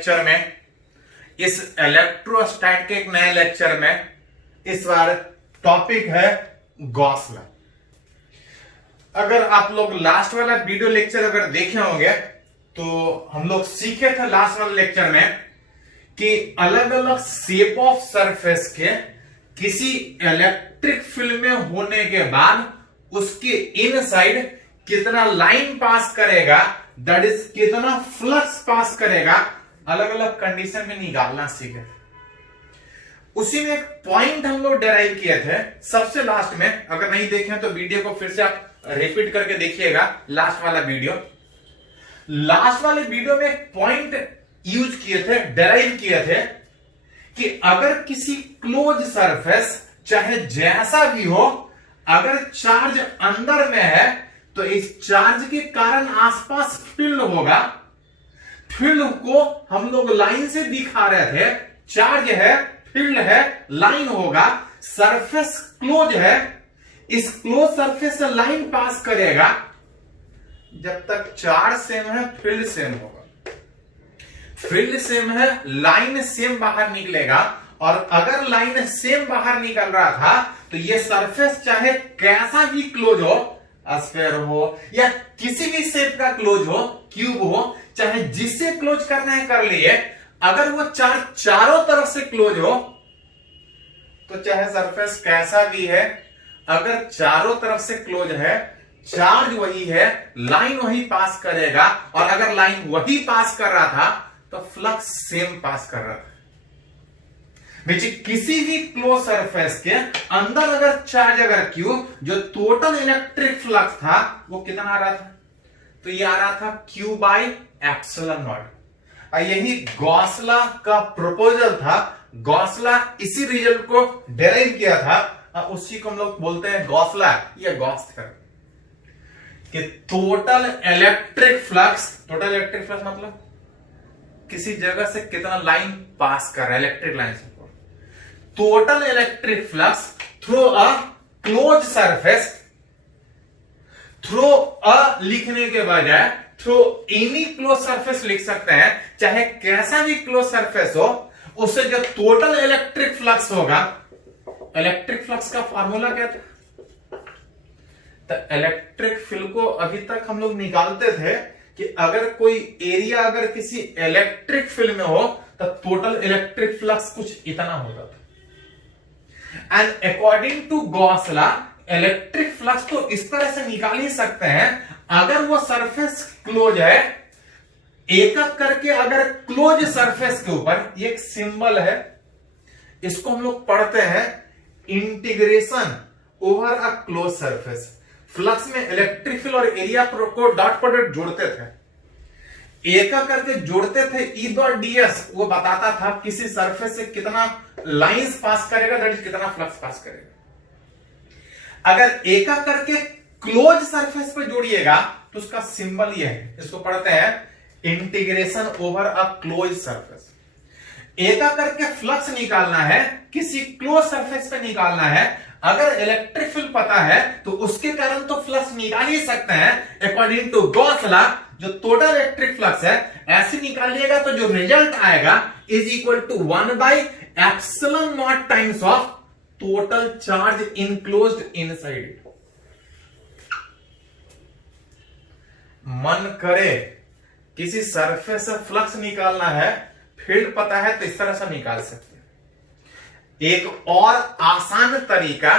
Lecture में, इस इलेक्ट्रोस्टैट के एक नए लेक्चर में इस बार टॉपिक है गॉस लॉ। अगर आप लोग लास्ट वाला वीडियो लेक्चर अगर देखे होंगे तो हम लोग सीखे थे लास्ट वाले लेक्चर में कि अलग अलग शेप ऑफ सरफेस के किसी इलेक्ट्रिक फील्ड में होने के बाद उसके इनसाइड कितना लाइन पास करेगा, दैट इज कितना फ्लक्स पास करेगा, अलग अलग कंडीशन में निकालना सीखे। उसी में एक पॉइंट हम लोग डेराइव किए थे सबसे लास्ट में। अगर नहीं देखे तो वीडियो को फिर से आप रिपीट करके देखिएगा लास्ट वाला वीडियो। लास्ट वाले वीडियो में एक पॉइंट यूज किए थे, डेराइव किए थे कि अगर किसी क्लोज सरफेस चाहे जैसा भी हो, अगर चार्ज अंदर में है तो इस चार्ज के कारण आसपास फील्ड होगा। फील्ड को हम लोग लाइन से दिखा रहे थे, चार्ज है, फील्ड है, लाइन होगा, सरफेस क्लोज है, इस क्लोज सरफेस से लाइन पास करेगा। जब तक चार्ज सेम है फील्ड सेम होगा, फील्ड सेम है लाइन सेम बाहर निकलेगा। और अगर लाइन सेम बाहर निकल रहा था तो ये सरफेस चाहे कैसा भी क्लोज हो, स्फीयर हो या किसी भी शेप का क्लोज हो, क्यूब हो, चाहे जिससे क्लोज करना है कर लिए, अगर वो चार्ज चारों तरफ से क्लोज हो तो चाहे सरफेस कैसा भी है, अगर चारों तरफ से क्लोज है, चार्ज वही है, लाइन वही पास करेगा। और अगर लाइन वही पास कर रहा था तो फ्लक्स सेम पास कर रहा था। किसी भी क्लोज सरफेस के अंदर अगर चार्ज अगर क्यू, जो टोटल इलेक्ट्रिक फ्लक्स था वो कितना आ रहा था, तो ये आ रहा था Q बाई एप्सिलॉन नॉट। यही गॉस लॉ का प्रपोजल था। गॉस लॉ इसी रिजल्ट को डेराइव किया था, उसी को हम लोग बोलते हैं गॉस लॉ या गॉस थ्योरम। कि टोटल इलेक्ट्रिक फ्लक्स मतलब किसी जगह से कितना लाइन पास कर रहा है, इलेक्ट्रिक लाइन से, total electric flux through a close surface, through a लिखने के बजाय थ्रू एनी क्लोज सरफेस लिख सकते हैं। चाहे कैसा भी क्लोज सरफेस हो, उससे जो टोटल इलेक्ट्रिक फ्लक्स होगा, इलेक्ट्रिक फ्लक्स का फॉर्मूला क्या था, तो इलेक्ट्रिक फील्ड को अभी तक हम लोग निकालते थे कि अगर कोई एरिया अगर किसी इलेक्ट्रिक फील्ड में हो तो टोटल इलेक्ट्रिक फ्लक्स कुछ इतना होता था। And according to Gauss law electric flux तो इस तरह से निकाल ही सकते हैं, अगर वो सरफेस क्लोज है, एक एक करके अगर क्लोज सरफेस के ऊपर, ये एक सिंबल है, इसको हम लोग पढ़ते हैं integration over a close surface. Flux में इलेक्ट्रिक फील्ड और एरिया को डॉट प्रोडक्ट जोड़ते थे, एक करके जोड़ते थे। ई डॉट डीएस वो बताता था किसी सरफेस से कितना लाइंस पास करेगा, दैट इज कितना फ्लक्स पास करेगा। अगर एक करके क्लोज सरफेस पे जोड़िएगा तो उसका सिंबल ये है, इसको पढ़ते हैं integration over a close surface. एक करके फ्लक्स निकालना है, किसी क्लोज सरफेस पे निकालना है। अगर इलेक्ट्रिक फील्ड पता है तो उसके कारण तो फ्लक्स निकाल ही सकते हैं अकॉर्डिंग टू गॉस लॉ। जो टोटल इलेक्ट्रिक फ्लक्स है ऐसे निकालिएगा तो जो रिजल्ट आएगा is equal to 1 by epsilon naught times of total charge enclosed inside it. मन करे किसी सरफेस से फ्लक्स निकालना है, फील्ड पता है तो इस तरह से निकाल सकते हैं। एक और आसान तरीका,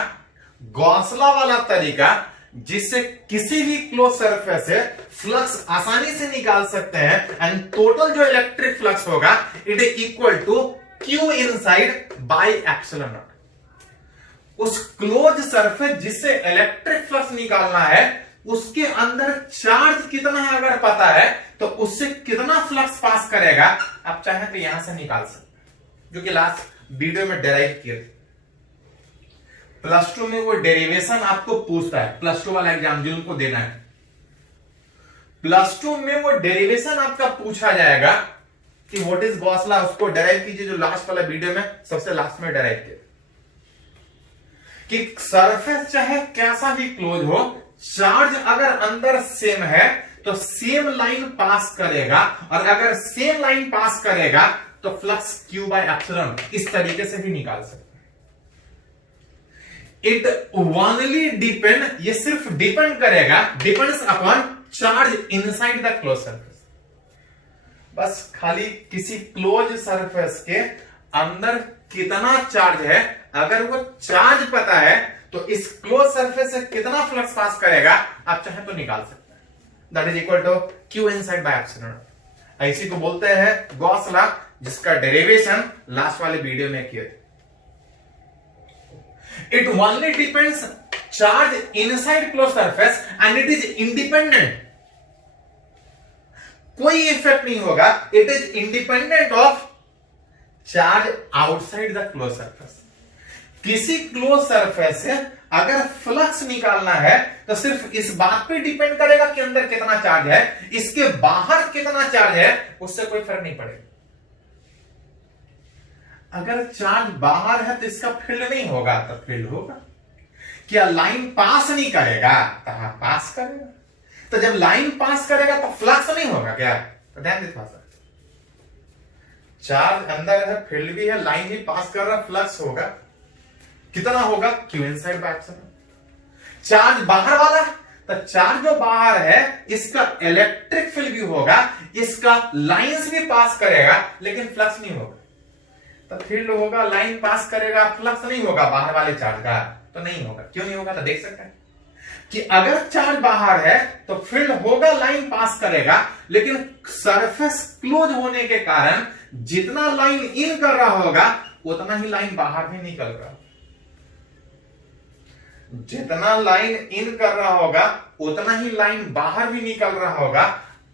गॉस लॉ वाला तरीका, जिससे किसी भी क्लोज सरफेस से फ्लक्स आसानी से निकाल सकते हैं। एंड टोटल जो इलेक्ट्रिक फ्लक्स होगा it is equal to Q inside by epsilon naught. उस क्लोज सरफेस जिससे इलेक्ट्रिक फ्लक्स निकालना है उसके अंदर चार्ज कितना है अगर पता है तो उससे कितना फ्लक्स पास करेगा, आप चाहें तो यहां से निकाल सकते हैं, जो कि लास्ट वीडियो में डेराइव किए थे। प्लस 2 में वो डेरिवेशन आपको पूछता है, प्लस 2 वाला एग्जाम जिनको देना है, प्लस 2 में वो डेरिवेशन आपका पूछा जाएगा कि व्हाट इज गॉस लॉ, उसको डेराइव कीजिए, जो लास्ट वाला वीडियो में सबसे लास्ट में डेराइव किया कि सरफेस चाहे कैसा भी क्लोज हो, चार्ज अगर अंदर सेम है तो सेम लाइन पास करेगा, और अगर सेम लाइन पास करेगा तो फ्लक्स Q बाय एप्सिलॉन इस तरीके से भी निकाल सकते हैं। इट ओनली डिपेंड, ये सिर्फ डिपेंड करेगा, depends upon charge inside the close surface. बस खाली किसी क्लोज सरफेस के अंदर कितना चार्ज है, अगर वो चार्ज पता है तो इस क्लोज सरफेस से कितना फ्लक्स पास करेगा आप चाहे तो निकाल सकते हैं। That is equal to Q inside by epsilon. इसी को बोलते हैं गॉस लॉ, जिसका डेरिवेशन लास्ट वाले वीडियो में किए थे। It only depends charge inside closed surface and it is independent. कोई इफेक्ट नहीं होगा, it is independent of charge outside the closed surface. किसी क्लोज सरफेस से अगर फ्लक्स निकालना है तो सिर्फ इस बात पे डिपेंड करेगा कि अंदर कितना चार्ज है, इसके बाहर कितना चार्ज है उससे कोई फर्क नहीं पड़ेगा। अगर चार्ज बाहर है तो इसका फील्ड नहीं होगा, तो फील्ड होगा। क्या लाइन पास नहीं करेगा तो हाँ पास करेगा। तो जब लाइन पास करेगा तो फ्लक्स नहीं होगा क्या? तो ध्यान दीजिए, चार्ज अंदर है, फील्ड भी है, लाइन भी पास कर रहा, फ्लक्स होगा। कितना होगा? Q inside by epsilon. Charge बाहर वाला, तो चार्ज जो बाहर है इसका इलेक्ट्रिक फील्ड भी होगा, इसका लाइंस भी पास करेगा, लेकिन फ्लक्स नहीं होगा। तो फील्ड होगा, लाइन पास करेगा, फ्लक्स नहीं होगा बाहर वाले चार्ज का, तो नहीं होगा। क्यों नहीं होगा? तो देख सकते हैं कि अगर चार्ज बाहर है तो फील्ड होगा, लाइन पास करेगा, लेकिन सरफेस क्लोज होने के कारण जितना लाइन इन कर रहा होगा उतना ही लाइन बाहर भी निकल रहा। जितना लाइन इन कर रहा होगा उतना ही लाइन बाहर भी निकल रहा होगा।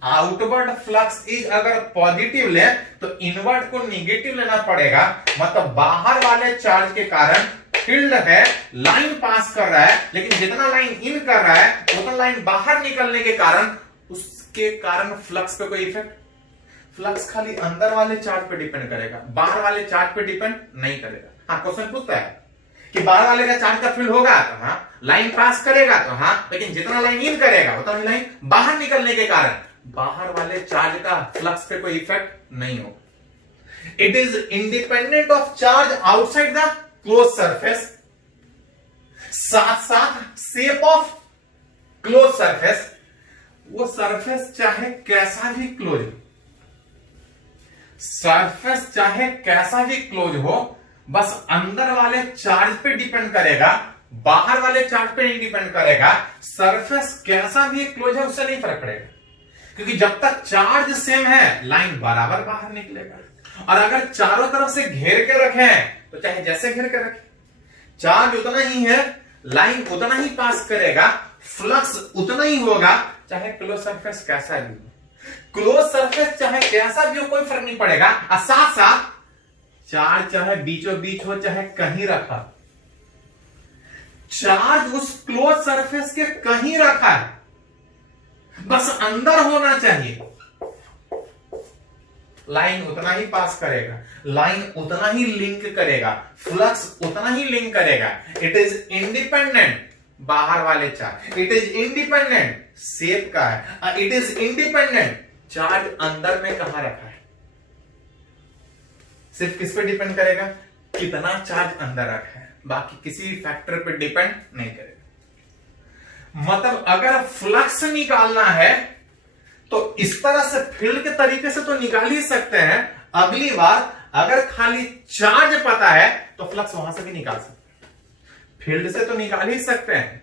आउटवर्ड फ्लक्स इज अगर पॉजिटिव ले तो इनवर्ड को नेगेटिव लेना पड़ेगा, मतलब बाहर वाले चार्ज के कारण फील्ड है, लाइन पास कर रहा है, लेकिन जितना लाइन इन कर रहा है उतना लाइन बाहर निकलने के कारण उसके कारण फ्लक्स पे कोई इफेक्ट? फ्लक्स खाली अंदर वाले चार्ज पे डिपेंड करेगा, बाहर वाले चार्ज पे डिपेंड नहीं करेगा। हाँ, क्वेश्चन पूछता है कि बाहर वाले का चार्ज का फील्ड होगा तो हाँ, लाइन पास करेगा तो हाँ, लेकिन जितना लाइन इन करेगा उतना लाइन बाहर निकलने के कारण बाहर वाले चार्ज का फ्लक्स पे कोई इफेक्ट नहीं होगा। It is independent of charge outside the close surface. साथ साथ शेप ऑफ क्लोज सरफेस, वो सरफेस चाहे कैसा भी क्लोज हो, सरफेस चाहे कैसा भी क्लोज हो, बस अंदर वाले चार्ज पे डिपेंड करेगा, बाहर वाले चार्ज पे नहीं डिपेंड करेगा। सरफेस कैसा भी क्लोज है उससे नहीं फर्क पड़ेगा, क्योंकि जब तक चार्ज सेम है लाइन बराबर बाहर निकलेगा। और अगर चारों तरफ से घेर के रखे तो चाहे जैसे घेर के रखे, चार्ज उतना ही है, लाइन उतना ही पास करेगा, फ्लक्स उतना ही होगा, चाहे क्लोज सरफेस कैसा भी हो। क्लोज सरफेस चाहे कैसा भी हो कोई फर्क नहीं पड़ेगा। और साथ साथ चार्ज चाहे बीचों बीच हो चाहे कहीं रखा, चार्ज उस क्लोज सरफेस के कहीं रखा है, बस अंदर होना चाहिए। लाइन उतना ही पास करेगा, लाइन उतना ही लिंक करेगा, फ्लक्स उतना ही लिंक करेगा। इट इज इंडिपेंडेंट बाहर वाले charge, it is independent shape का है, इट इज इंडिपेंडेंट चार्ज अंदर में कहां रखा है। सिर्फ किस पे डिपेंड करेगा? कितना चार्ज अंदर रखा है, बाकी किसी फैक्टर पे डिपेंड नहीं करेगा। मतलब अगर फ्लक्स निकालना है तो इस तरह से फील्ड के तरीके से तो निकाल ही सकते हैं। अगली बार अगर खाली चार्ज पता है तो फ्लक्स वहां से भी निकाल सकते हैं, फील्ड से तो निकाल ही सकते हैं।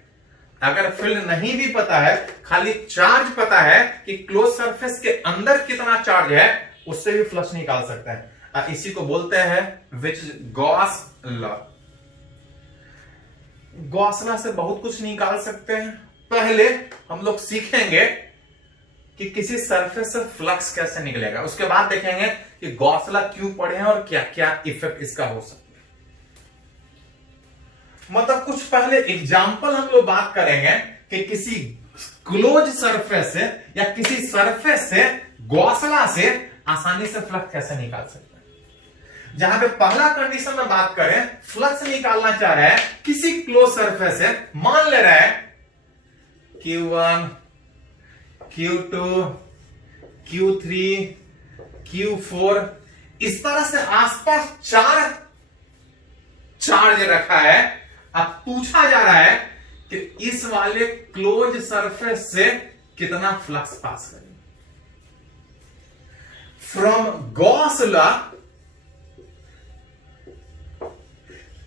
अगर फील्ड नहीं भी पता है, खाली चार्ज पता है कि क्लोज सरफेस के अंदर कितना चार्ज है, उससे भी फ्लक्स निकाल सकते हैं। इसी को बोलते हैं विच गॉस लॉ। गॉस लॉ से बहुत कुछ निकाल सकते हैं। पहले हम लोग सीखेंगे कि किसी सरफेस से फ्लक्स कैसे निकलेगा, उसके बाद देखेंगे कि गॉस लॉ क्यों पढ़े हैं और क्या क्या इफेक्ट इसका हो सकता है। मतलब कुछ पहले एग्जाम्पल हम लोग बात करेंगे कि किसी क्लोज सरफेस से या किसी सरफेस से गॉस लॉ से आसानी से फ्लक्स कैसे निकाल सकते हैं। जहां पे पहला कंडीशन में बात करें, फ्लक्स निकालना चाह रहा है किसी क्लोज सरफेस से, मान ले रहा है Q1, Q2, Q3, Q4, इस तरह से आसपास 4 चार्ज रखा है। अब पूछा जा रहा है कि इस वाले क्लोज सरफेस से कितना फ्लक्स पास करेंगे। फ्रॉम गॉस लॉ,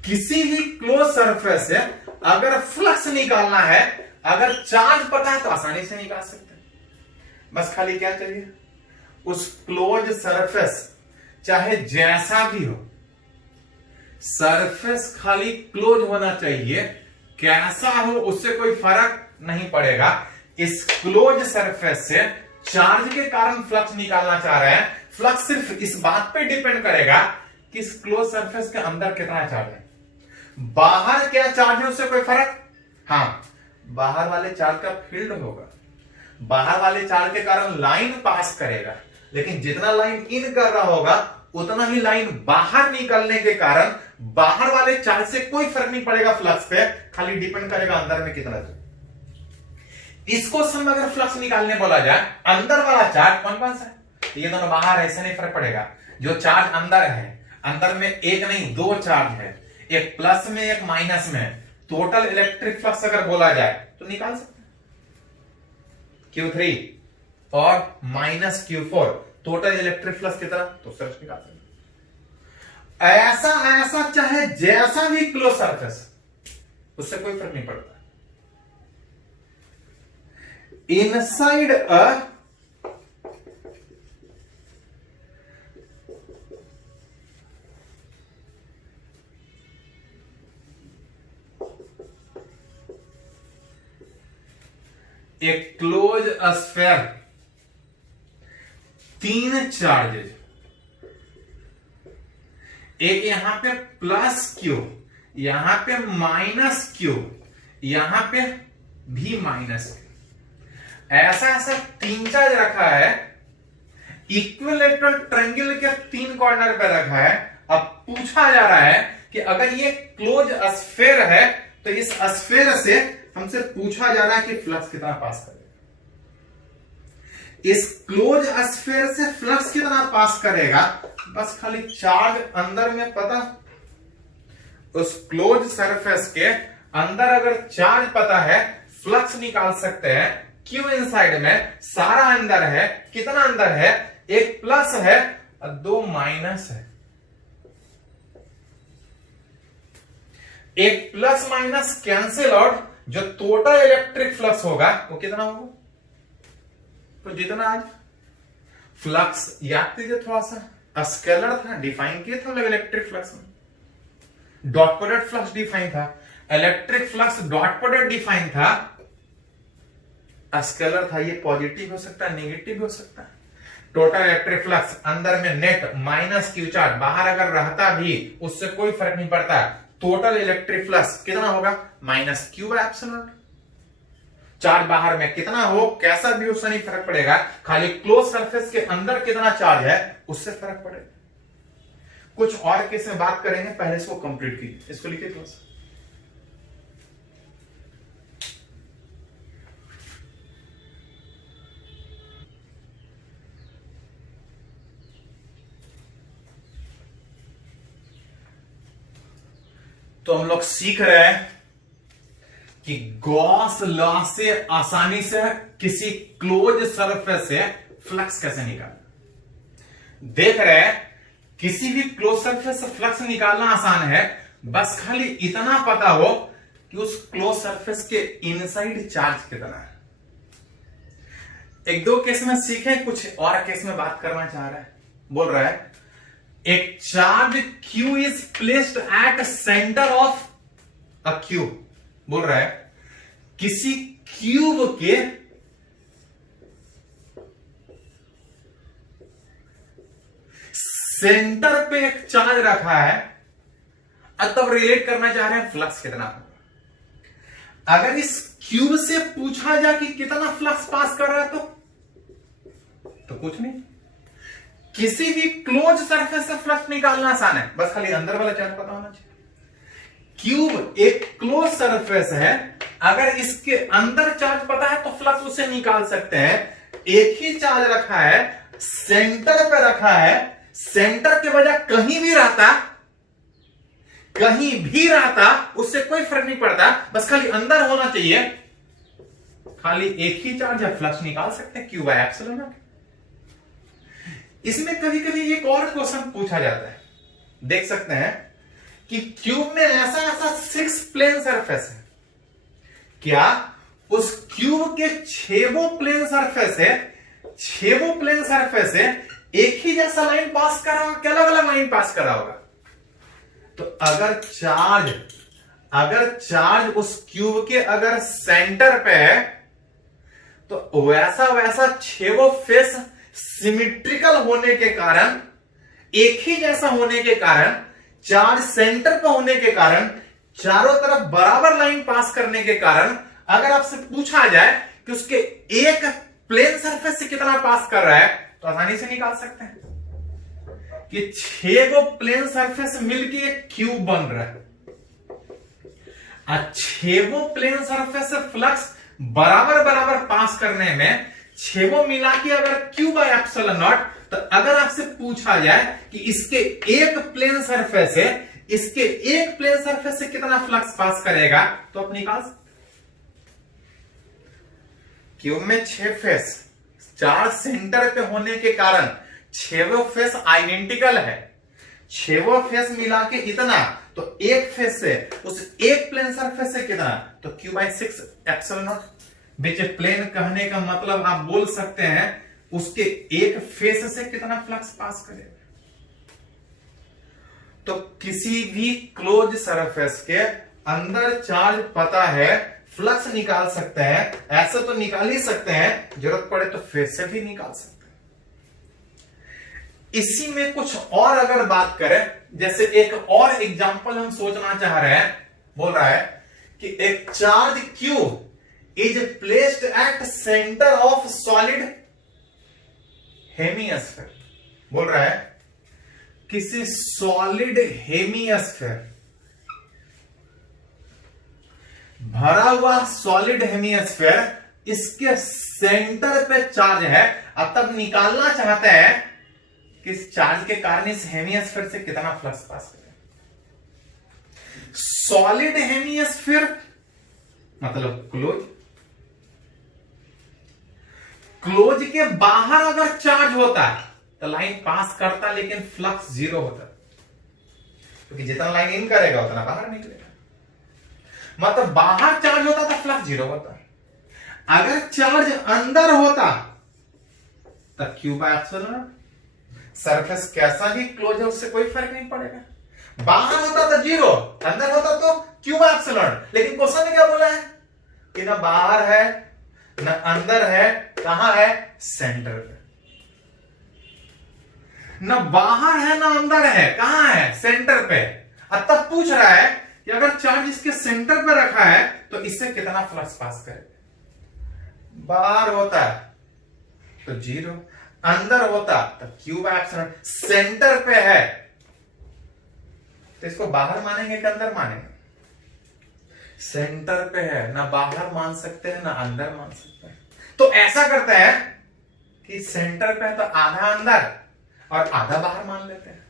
किसी भी क्लोज सरफेस से अगर फ्लक्स निकालना है, अगर चार्ज पता है तो आसानी से निकाल सकते हैं। बस खाली क्या चाहिए, उस क्लोज सरफेस चाहे जैसा भी हो, सरफेस खाली क्लोज होना चाहिए, कैसा हो उससे कोई फर्क नहीं पड़ेगा। इस क्लोज सरफेस से चार्ज के कारण फ्लक्स निकालना चाह रहे हैं। फ्लक्स सिर्फ इस बात पे डिपेंड करेगा कि इस क्लोज सरफेस के अंदर कितना चार्ज है, बाहर क्या चार्ज है उससे कोई फर्क। हां, बाहर वाले चार्ज का फील्ड होगा, बाहर वाले चार्ज के कारण लाइन पास करेगा, लेकिन जितना लाइन इन कर रहा होगा उतना ही लाइन बाहर निकलने के कारण बाहर वाले चार्ज से कोई फर्क नहीं पड़ेगा फ्लक्स पे, खाली डिपेंड करेगा अंदर में कितना चार्ज। इस क्वेश्चन में अगर फ्लक्स निकालने बोला जाए, अंदर वाला चार्ज कौन कौन सा है, ये दोनों बाहर है, ऐसे नहीं फर्क पड़ेगा। जो चार्ज अंदर है, अंदर में एक नहीं 2 चार्ज है, एक प्लस में एक माइनस में, टोटल इलेक्ट्रिक फ्लक्स अगर बोला जाए तो निकाल सकते हैं। Q3 और minus Q4 total electric flux कितना, तो सर्च निकाल सकते हैं। ऐसा चाहे जैसा भी क्लोज सरफेस, उससे कोई फर्क नहीं पड़ता। इनसाइड अ एक क्लोज स्फीयर, 3 चार्जेज, एक यहां पे प्लस Q, यहां पे माइनस Q, यहां पे भी माइनस Q, ऐसा 3 चार्ज रखा है। इक्विलेटरल ट्रायंगल के 3 कॉर्नर पे रखा है। अब पूछा जा रहा है कि अगर ये क्लोज स्फीयर है तो इस स्फीयर से हमसे पूछा जा रहा है कि फ्लक्स कितना पास करेगा। इस क्लोज स्फीयर से फ्लक्स कितना पास करेगा, बस खाली चार्ज अंदर में पता, उस क्लोज सरफेस के अंदर अगर चार्ज पता है, फ्लक्स निकाल सकते हैं। क्यू इनसाइड में सारा अंदर है, कितना अंदर है, एक प्लस है और 2 माइनस है। एक प्लस माइनस कैंसिल आउट, जो टोटल इलेक्ट्रिक फ्लक्स होगा वो कितना होगा, तो जितना आज फ्लक्स याद कीजिए, थोड़ा सा स्केलर था, डिफाइन किया था इलेक्ट्रिक फ्लक्स में, डॉट प्रोडक्ट फ्लक्स डिफाइन था, electric flux dot product define था, स्केलर था, ये पॉजिटिव हो सकता है, नेगेटिव हो सकता है। टोटल इलेक्ट्रिक फ्लक्स अंदर में नेट माइनस Q चार्ज, बाहर अगर रहता भी उससे कोई फर्क नहीं पड़ता। टोटल इलेक्ट्रिक फ्लक्स कितना होगा, minus Q by epsilon. Charge बाहर में कितना हो, कैसा भी, उससे नहीं फर्क पड़ेगा, खाली क्लोज सरफेस के अंदर कितना चार्ज है उससे फर्क पड़ेगा। कुछ और केस में बात करेंगे, पहले इसको कंप्लीट कीजिए, इसको लिखिए थोड़ा सा। तो हम लोग सीख रहे हैं कि गॉस लॉ से आसानी से किसी क्लोज सरफेस से फ्लक्स कैसे निकालना। देख रहे हैं किसी भी क्लोज सरफेस से फ्लक्स निकालना आसान है, बस खाली इतना पता हो कि उस क्लोज सरफेस के इनसाइड चार्ज कितना है। 1-2 केस में सीखे, कुछ और केस में बात करना चाह रहा है। बोल रहा है एक charge Q is placed at centre of a cube. बोल रहा है किसी क्यूब के सेंटर पे एक चार्ज रखा है, अब तब रिलेट करना चाह रहे हैं फ्लक्स कितना होगा। अगर इस क्यूब से पूछा जाए कि कितना फ्लक्स पास कर रहा है तो कुछ नहीं। किसी भी क्लोज सरफेस से फ्लक्स निकालना आसान है, बस खाली अंदर वाला चार्ज पता होना चाहिए। क्यूब एक क्लोज सरफेस है, अगर इसके अंदर चार्ज पता है तो फ्लक्स उसे निकाल सकते हैं। एक ही चार्ज रखा है, सेंटर पे रखा है, सेंटर के बजाय कहीं भी रहता उससे कोई फर्क नहीं पड़ता, बस खाली अंदर होना चाहिए, खाली एक ही चार्ज है, फ्लक्स निकाल सकते हैं Q बाय एप्सिलॉन नॉट। इसमें कभी कभी एक और क्वेश्चन पूछा जाता है, देख सकते हैं कि क्यूब में ऐसा 6 प्लेन सरफेस है, क्या उस क्यूब के 6 प्लेन सरफेस है एक ही जैसा लाइन पास कर रहा होगा क्या अलग अलग लाइन पास कर रहा होगा? तो अगर चार्ज उस क्यूब के अगर सेंटर पे है तो वैसा 6 फेस सिमिट्रिकल होने के कारण, एक ही जैसा होने के कारण, चार्ज सेंटर पर होने के कारण, चारों तरफ बराबर लाइन पास करने के कारण, अगर आपसे पूछा जाए कि उसके एक प्लेन सरफेस से कितना पास कर रहा है तो आसानी से निकाल सकते हैं कि 6 प्लेन सरफेस मिलके एक क्यूब बन रहा है। 6 प्लेन सरफेस से फ्लक्स बराबर पास करने में 6 मिला के अगर Q बाय एप्सिलॉन नॉट, तो अगर आपसे पूछा जाए कि इसके एक प्लेन सरफेस है, इसके एक प्लेन सरफेस से कितना फ्लक्स पास करेगा तो आप निकाल सकते। क्यूब में 6 फेस, चार्ज सेंटर पे होने के कारण 6 फेस आइडेंटिकल है, 6 फेस मिला के इतना, तो एक फेस से उस एक प्लेन सरफेस से कितना, तो Q बाय 6 एप्सिलॉन नॉट। बीच प्लेन कहने का मतलब आप बोल सकते हैं उसके एक फेस से कितना फ्लक्स पास करेगा। तो किसी भी क्लोज सरफेस के अंदर चार्ज पता है, फ्लक्स निकाल सकते हैं, ऐसे तो निकाल ही सकते हैं, जरूरत पड़े तो फेस से भी निकाल सकते हैं। इसी में कुछ और अगर बात करें, जैसे एक और एग्जांपल हम सोचना चाह रहे हैं, बोल रहा है कि एक charge Q is placed at centre of solid hemisphere, बोल रहा है किसी सॉलिड हेमिस्फीयर, भरा हुआ सॉलिड हेमिस्फीयर, इसके सेंटर पे चार्ज है, अब तब निकालना चाहते हैं कि इस चार्ज के कारण इस हेमिस्फीयर से कितना फ्लक्स पास करें। सॉलिड हेमिस्फीयर मतलब क्लोज के बाहर अगर चार्ज होता है तो लाइन पास करता, लेकिन फ्लक्स 0 होता, क्योंकि जितना लाइन इन करेगा उतना बाहर निकलेगा, मतलब बाहर चार्ज होता तो फ्लक्स 0 होता। अगर चार्ज अंदर होता तो Q bye epsilon not, surface कैसा भी क्लोज है उससे कोई फर्क नहीं पड़ेगा। बाहर होता तो 0, अंदर होता तो Q बाय एप्सिलॉन नॉट। लेकिन क्वेश्चन में क्या बोला है कि ना बाहर है ना अंदर है, कहां है, सेंटर पे। ना बाहर है ना अंदर है, कहां है, सेंटर पे। अब तब पूछ रहा है कि अगर चार्ज इसके सेंटर पे रखा है तो इससे कितना फ्लक्स पास करेगा। बाहर होता तो 0, अंदर होता तो Q bye epsilon not, centre पे है तो इसको बाहर मानेंगे कि अंदर मानेंगे? सेंटर पे है, ना बाहर मान सकते हैं ना अंदर मान सकते हैं। तो ऐसा करते हैं कि सेंटर पे है तो आधा अंदर और आधा बाहर मान लेते हैं।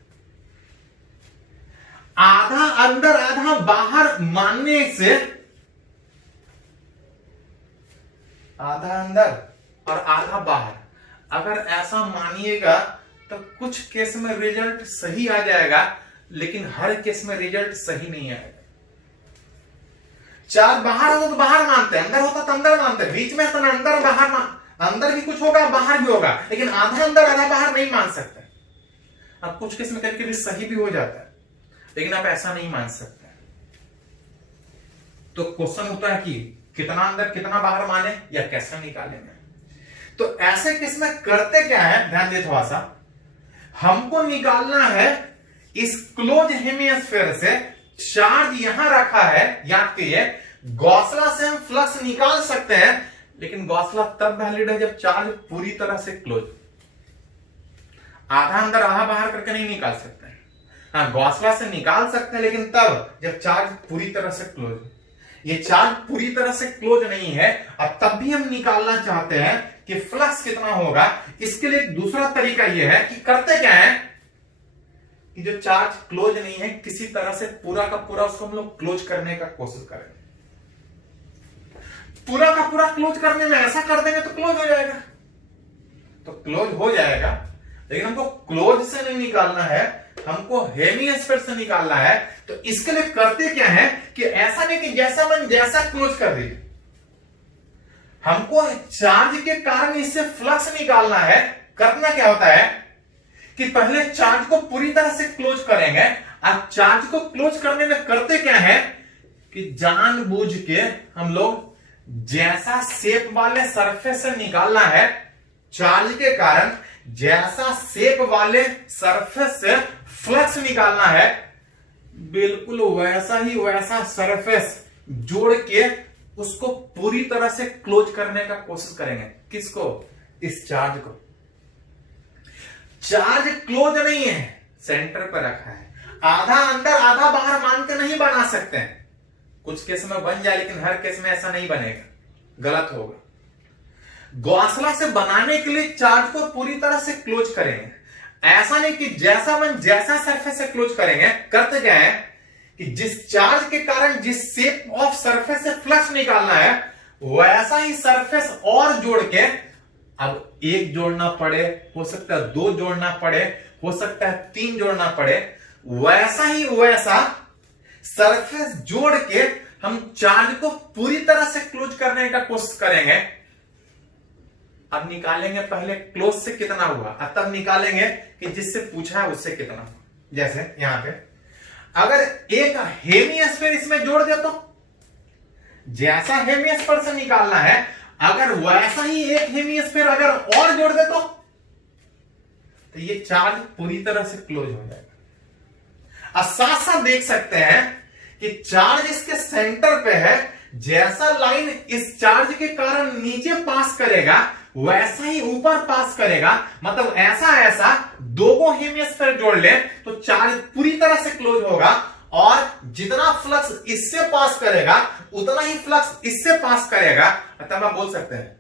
आधा अंदर आधा बाहर मानने से, आधा अंदर और आधा बाहर अगर ऐसा मानिएगा तो कुछ केस में रिजल्ट सही आ जाएगा, लेकिन हर केस में रिजल्ट सही नहीं आएगा। चार बाहर होता तो बाहर मानते हैं, अंदर होता तो अंदर मानते हैं, बीच में तो अंदर बाहर अंदर भी कुछ होगा बाहर भी होगा, लेकिन आधा अंदर आधा बाहर नहीं मान सकते। अब कुछ केस में करके भी सही भी हो जाता है, लेकिन आप ऐसा नहीं मान सकते। तो क्वेश्चन होता है कि कितना अंदर कितना बाहर माने या कैसे निकालेंगे। तो ऐसे केस में करते क्या है, ध्यान दे थोड़ा सा, हमको निकालना है इस क्लोज हेमिस्फीयर से चार्ज यहां रखा है, याद कीजिए गॉसला से हम फ्लक्स निकाल सकते हैं, लेकिन गॉसला तब वैलिड है जब चार्ज पूरी तरह से क्लोज, आधा अंदर आधा बाहर करके नहीं निकाल सकते हैं। हाँ, गॉसला से निकाल सकते हैं लेकिन तब जब चार्ज पूरी तरह से क्लोज। ये चार्ज पूरी तरह से क्लोज नहीं है और तब भी हम निकालना चाहते हैं कि फ्लक्स कितना होगा। इसके लिए एक दूसरा तरीका यह है कि करते क्या है कि जो चार्ज क्लोज नहीं है किसी तरह से पूरा का पूरा उसको हम लोग क्लोज करने का कोशिश करेंगे। पूरा का पूरा क्लोज करने में ऐसा कर देंगे तो क्लोज हो जाएगा, तो क्लोज हो जाएगा, लेकिन हमको क्लोज से नहीं निकालना है, हमको हेमिस्फीयर से निकालना है। तो इसके लिए करते क्या है कि ऐसा नहीं कि जैसा मन जैसा क्लोज कर दीजिए, हमको चार्ज के कारण इससे फ्लक्स निकालना है। करना क्या होता है कि पहले चार्ज को पूरी तरह से क्लोज करेंगे। अब चार्ज को क्लोज करने में करते क्या है कि जानबूझ के हम लोग जैसा शेप वाले सरफेस से निकालना है, चार्ज के कारण जैसा शेप वाले सरफेस से फ्लक्स निकालना है, बिल्कुल वैसा ही वैसा सरफेस जोड़ के उसको पूरी तरह से क्लोज करने का कोशिश करेंगे। किसको? इस चार्ज को। चार्ज क्लोज नहीं है, सेंटर पर रखा है, आधा अंदर आधा बाहर मान के नहीं बना सकते हैं। कुछ केस में बन जाए लेकिन हर केस में ऐसा नहीं बनेगा, गलत होगा। गौसला से बनाने के लिए चार्ज को पूरी तरह से क्लोज करेंगे। ऐसा नहीं कि जैसा मन जैसा सरफेस से क्लोज करेंगे। करते क्या है कि जिस चार्ज के कारण जिस शेप ऑफ सरफेस से फ्लक्स निकालना है वैसा ही सरफेस और जोड़ के, अब एक जोड़ना पड़े, हो सकता है दो जोड़ना पड़े, हो सकता है तीन जोड़ना पड़े, वैसा ही वैसा सरफेस जोड़ के हम चार्ज को पूरी तरह से क्लोज करने का कोशिश करेंगे। अब निकालेंगे पहले क्लोज से कितना हुआ, अब तब निकालेंगे कि जिससे पूछा है उससे कितना हुआ। जैसे यहां पे अगर एक हेमिस्फीयर इसमें जोड़ दे तो जैसा हेमिस्फीयर से निकालना है, अगर वैसा ही एक हेमिस्फीयर अगर और जोड़ दे तो ये चार्ज पूरी तरह से क्लोज हो जाएगा। अब साथ साथ देख सकते हैं कि चार्ज इसके सेंटर पे है, जैसा लाइन इस चार्ज के कारण नीचे पास करेगा वैसा ही ऊपर पास करेगा। मतलब ऐसा ऐसा दो हेमिस्फीयर जोड़ ले तो चार्ज पूरी तरह से क्लोज होगा, और जितना फ्लक्स इससे पास करेगा उतना ही फ्लक्स इससे पास करेगा। तब आप बोल सकते हैं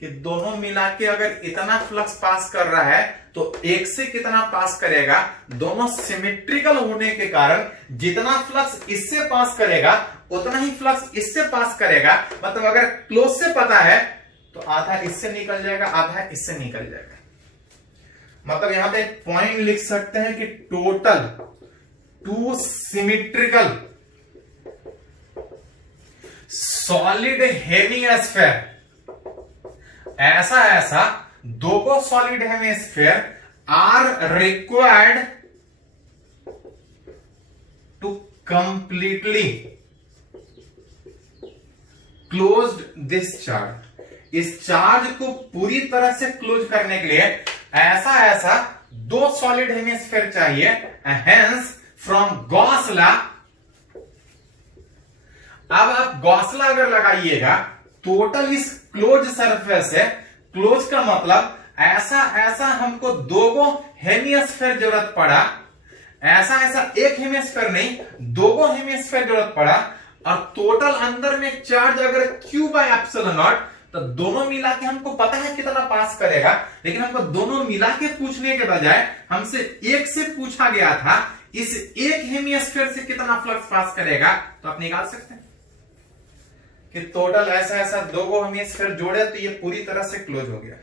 कि दोनों मिला के अगर इतना फ्लक्स पास कर रहा है तो एक से कितना पास करेगा। दोनों सिमेट्रिकल होने के कारण जितना फ्लक्स इससे पास करेगा उतना ही फ्लक्स इससे पास करेगा। मतलब अगर क्लोज से पता है तो आधा इससे निकल जाएगा, आधा इससे निकल जाएगा। मतलब यहां पे एक पॉइंट लिख सकते हैं कि total to symmetrical solid hemisphere, ऐसा ऐसा दो solid hemisphere are required to completely closed this charge. इस चार्ज को पूरी तरह से क्लोज करने के लिए ऐसा ऐसा दो सॉलिड हेमिस्फीयर चाहिए। हेंस फ्रॉम गॉसला, अब आप गॉसला अगर लगाइएगा टोटल इस क्लोज सरफेस है। क्लोज का मतलब ऐसा ऐसा हमको दो हेमिस्फीयर जरूरत पड़ा, ऐसा ऐसा एक हेमिस्फीयर नहीं दो हेमिस्फीयर जरूरत पड़ा, और टोटल अंदर में चार्ज अगर Q बाय एप्सिलॉन नॉट, तो दोनों मिला के हमको पता है कितना पास करेगा, लेकिन हमको दोनों मिला के पूछने के बजाय हमसे एक से पूछा गया था इस एक हेमिस्फीयर से कितना फ्लक्स पास करेगा। तो आप निकाल सकते हैं कि टोटल ऐसा ऐसा दो हेमिस्फीयर जोड़े तो ये पूरी तरह से क्लोज हो गया।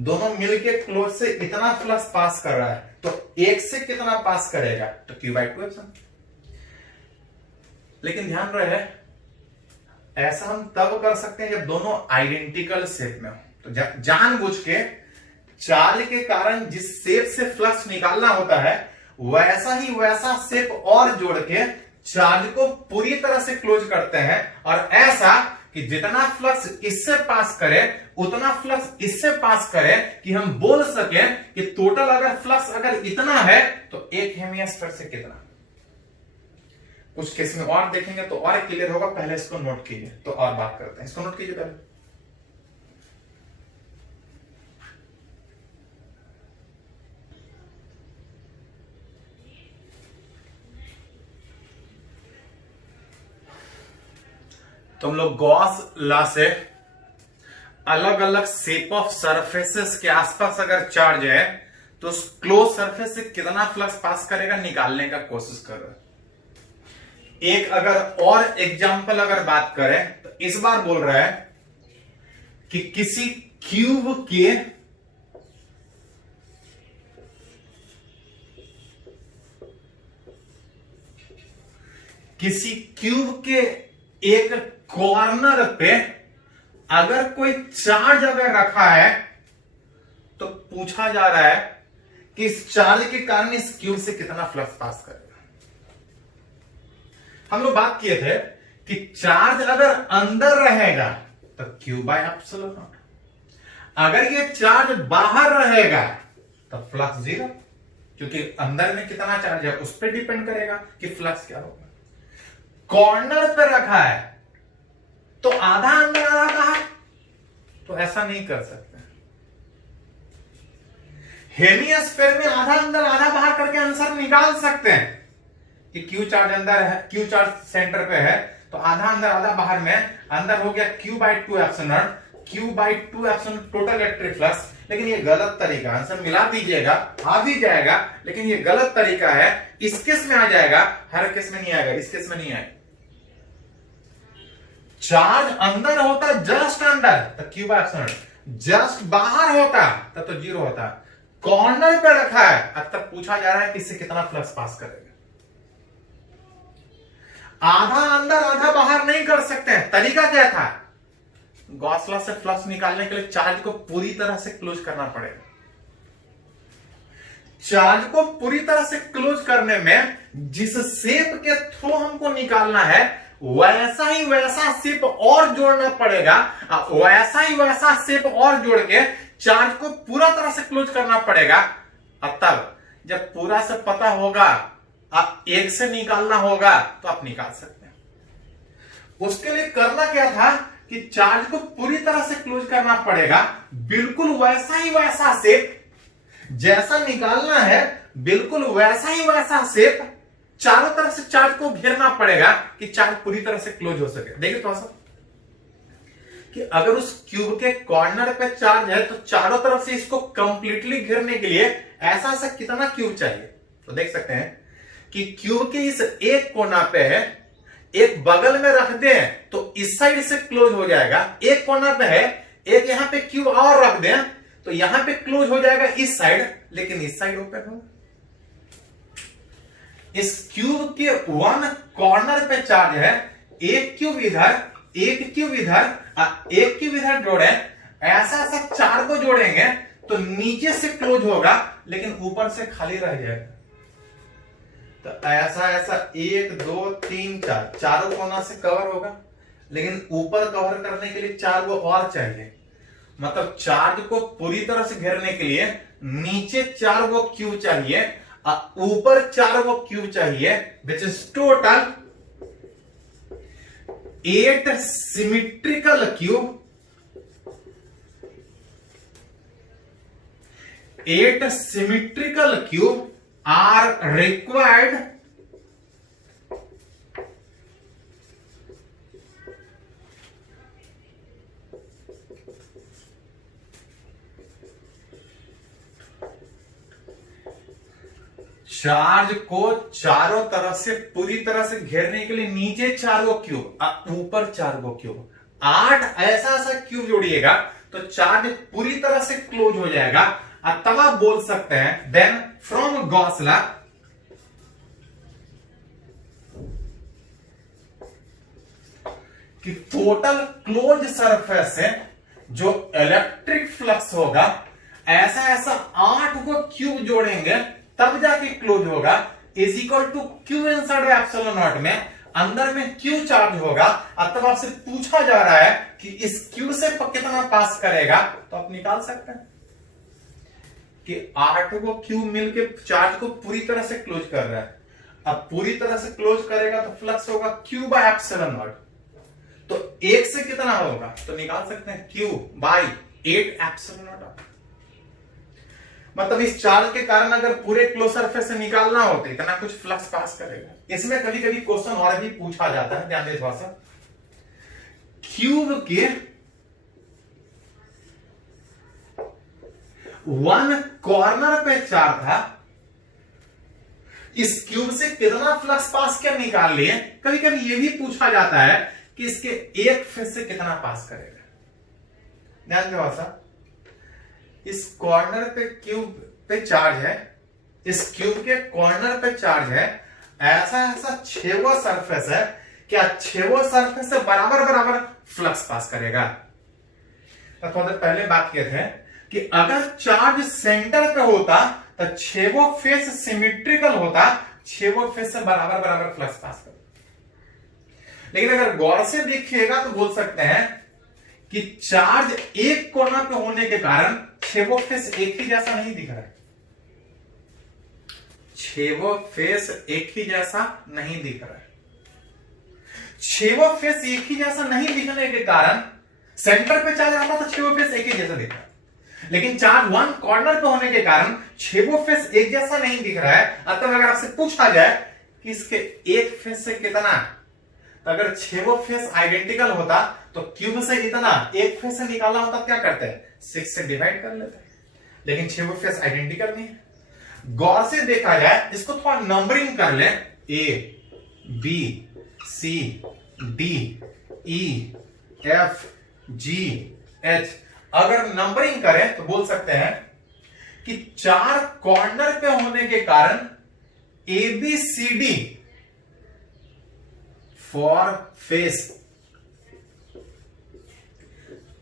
दोनों मिलके क्लोज से इतना फ्लक्स पास कर रहा है तो एक से कितना पास करेगा, तो Q/2 एप्सिलॉन। लेकिन ध्यान रहे ऐसा हम तब कर सकते हैं जब दोनों आइडेंटिकल शेप में हो। तो जानबूझ के चार्ज के कारण जिस शेप से फ्लक्स निकालना होता है वैसा ही वैसा शेप और जोड़ के चार्ज को पूरी तरह से क्लोज करते हैं, और ऐसा कि जितना फ्लक्स इससे पास करे उतना फ्लक्स इससे पास करे, कि हम बोल सके कि टोटल अगर फ्लक्स अगर इतना है तो एक हेमिस्फीयर से कितना। कुछ केस में और देखेंगे तो और क्लियर होगा, पहले इसको नोट कीजिए तो और बात करते हैं। इसको नोट कीजिए पहले। तो हम लोग गॉस लॉ से अलग अलग शेप ऑफ सरफेसेस के आसपास अगर चार्ज है तो उस क्लोज सरफेस से कितना फ्लक्स पास करेगा निकालने का कोशिश कर रहे हैं। एक अगर और एग्जांपल अगर बात करें तो इस बार बोल रहा है कि किसी क्यूब के एक कॉर्नर पे अगर कोई चार्ज अगर रखा है तो पूछा जा रहा है कि इस चार्ज के कारण इस क्यूब से कितना फ्लक्स पास करेगा। हम लोग बात किए थे कि चार्ज अगर अंदर रहेगा तो क्यू बाय एप्सिलॉन नॉट, अगर ये चार्ज बाहर रहेगा तो फ्लक्स जीरो, क्योंकि अंदर में कितना चार्ज है उस पर डिपेंड करेगा कि फ्लक्स क्या होगा। कॉर्नर पे रखा है तो आधा अंदर आधा बाहर, तो ऐसा नहीं कर सकते। हेमिस्फीयर में आधा अंदर आधा बाहर करके आंसर निकाल सकते हैं कि क्यू चार्ज अंदर है, क्यू चार्ज सेंटर पे है तो आधा अंदर आधा बाहर में अंदर हो गया Q by two epsilon not, Q by two epsilon total electric flux. लेकिन ये गलत तरीका, आंसर मिला दीजिएगा आ भी जाएगा, लेकिन ये गलत तरीका है। इस केस में आ जाएगा, हर केस में नहीं आएगा, इस केस में नहीं आएगा। चार्ज अंदर होता जस्ट अंदर तो Q by epsilon not, just बाहर होता तब तो जीरो होता। कॉर्नर पे रखा है अब तक पूछा जा रहा है कि इससे कितना फ्लक्स पास करेगा। आधा अंदर आधा बाहर नहीं कर सकते हैं। तरीका क्या था, गॉस लॉ से फ्लक्स निकालने के लिए चार्ज को पूरी तरह से क्लोज करना पड़ेगा। चार्ज को पूरी तरह से क्लोज करने में जिस शेप के थ्रू हमको निकालना है वैसा ही वैसा शेप और जोड़ना पड़ेगा, वैसा ही वैसा शेप और जोड़ के चार्ज को पूरा तरह से क्लोज करना पड़ेगा। अब तब जब पूरा से पता होगा, आप एक से निकालना होगा तो आप निकाल सकते हैं। उसके लिए करना क्या था कि चार्ज को पूरी तरह से क्लोज करना पड़ेगा, बिल्कुल वैसा ही वैसा शेप जैसा निकालना है, बिल्कुल वैसा ही वैसा शेप चारों तरफ से चार्ज को घेरना पड़ेगा कि चार्ज पूरी तरह से क्लोज हो सके। देखिए थोड़ा सा कि अगर उस क्यूब के कॉर्नर पे चार्ज है तो चारों तरफ से इसको कंप्लीटली घेरने के लिए ऐसा ऐसा कितना क्यूब चाहिए। तो देख सकते हैं कि क्यूब के इस एक कोना पे है, एक बगल में रख दें तो इस साइड से क्लोज हो जाएगा। एक कोना पे है, एक यहां पे क्यूब और रख दें तो यहां पे क्लोज हो जाएगा इस साइड, लेकिन इस साइड ओपन हो। इस क्यूब के वन कॉर्नर पे चार्ज है, एक क्यूब इधर, एक क्यूब इधर, एक क्यूब इधर जोड़े, ऐसा ऐसा चार को जोड़ेंगे तो नीचे से क्लोज होगा लेकिन ऊपर से खाली रह जाएगा। तो ऐसा ऐसा 1 2 3 4 चारों कोना से कवर होगा, लेकिन ऊपर कवर करने के लिए 4 वो और चाहिए। मतलब चार्ज को पूरी तरह से घेरने के लिए नीचे 4 वो क्यूब चाहिए, ऊपर 4 वो क्यूब चाहिए, which is total 8 symmetrical cube. 8 symmetrical cube are required charge को चारों तरफ से पूरी तरह से घेरने के लिए नीचे 4 गो क्यूब, ऊपर 4 गो क्यूब, 8 ऐसा ऐसा क्यूब जोड़िएगा तो चार्ज पूरी तरह से क्लोज हो जाएगा। तब आप बोल सकते हैं देन फ्रॉम गॉस लॉ कि टोटल क्लोज सरफेस से जो इलेक्ट्रिक फ्लक्स होगा ऐसा ऐसा 8 को क्यूब जोड़ेंगे तब जाके क्लोज होगा, is equal to Q inside epsilon naught में अंदर में क्यू चार्ज होगा। अब तब आपसे पूछा जा रहा है कि इस क्यू से कितना पास करेगा, तो आप निकाल सकते हैं कि 8 को क्यू मिलके चार्ज को पूरी तरह से क्लोज कर रहा है। अब पूरी तरह से क्लोज करेगा तो फ्लक्स होगा क्यू बाय एप्सिलॉन नॉट, तो 1 से कितना होगा तो निकाल सकते हैं क्यू बाय 8 एप्सिलॉन नॉट। मतलब इस चार्ज के कारण अगर पूरे क्लोज सरफेस से निकालना हो तो इतना कुछ फ्लक्स पास करेगा। इसमें कभी कभी क्वेश्चन और भी पूछा जाता है, ध्यान दें थोड़ा सा क्यूब के वन कॉर्नर पे चार्ज था, इस क्यूब से कितना फ्लक्स पास किया निकाल लिए। कभी कभी यह भी पूछा जाता है कि इसके एक फेस से कितना पास करेगा। ध्यान दो ऐसा, इस कॉर्नर पे क्यूब पे चार्ज है, इस क्यूब के कॉर्नर पे चार्ज है, ऐसा ऐसा छेवा सरफेस है, क्या छेवा सरफेस से बराबर बराबर फ्लक्स पास करेगा। तो थोड़ा देर पहले बात किए थे कि अगर चार्ज सेंटर पे होता तो छेवो फेस सिमेट्रिकल होता, छेवो फेस से बराबर बराबर फ्लक्स पास करता। लेकिन अगर गौर से देखिएगा तो बोल सकते हैं कि चार्ज एक कोना पे होने के कारण छेवो फेस एक ही जैसा नहीं दिख रहा है, छेवो फेस एक ही जैसा नहीं दिख रहा है। छेवो फेस एक ही जैसा नहीं दिखने के कारण सेंटर पे चार्ज आता तो छेवो फेस एक ही जैसा दिख रहा है, लेकिन चार्ज वन कॉर्नर पे होने के कारण छेवो फेस एक जैसा नहीं दिख रहा है। अतः अगर आपसे पूछा जाए कि इसके एक फेस से कितना, तो अगर छेवो फेस आइडेंटिकल होता तो क्यूब से इतना एक फेस से निकालना होता, क्या करते हैं 6 से डिवाइड कर लेते हैं, लेकिन छेवो फेस आइडेंटिकल नहीं है। गौर से देखा जाए, इसको थोड़ा नंबरिंग कर ले, A B C D E F G H, अगर नंबरिंग करें तो बोल सकते हैं कि 4 कॉर्नर पे होने के कारण A B C D for face,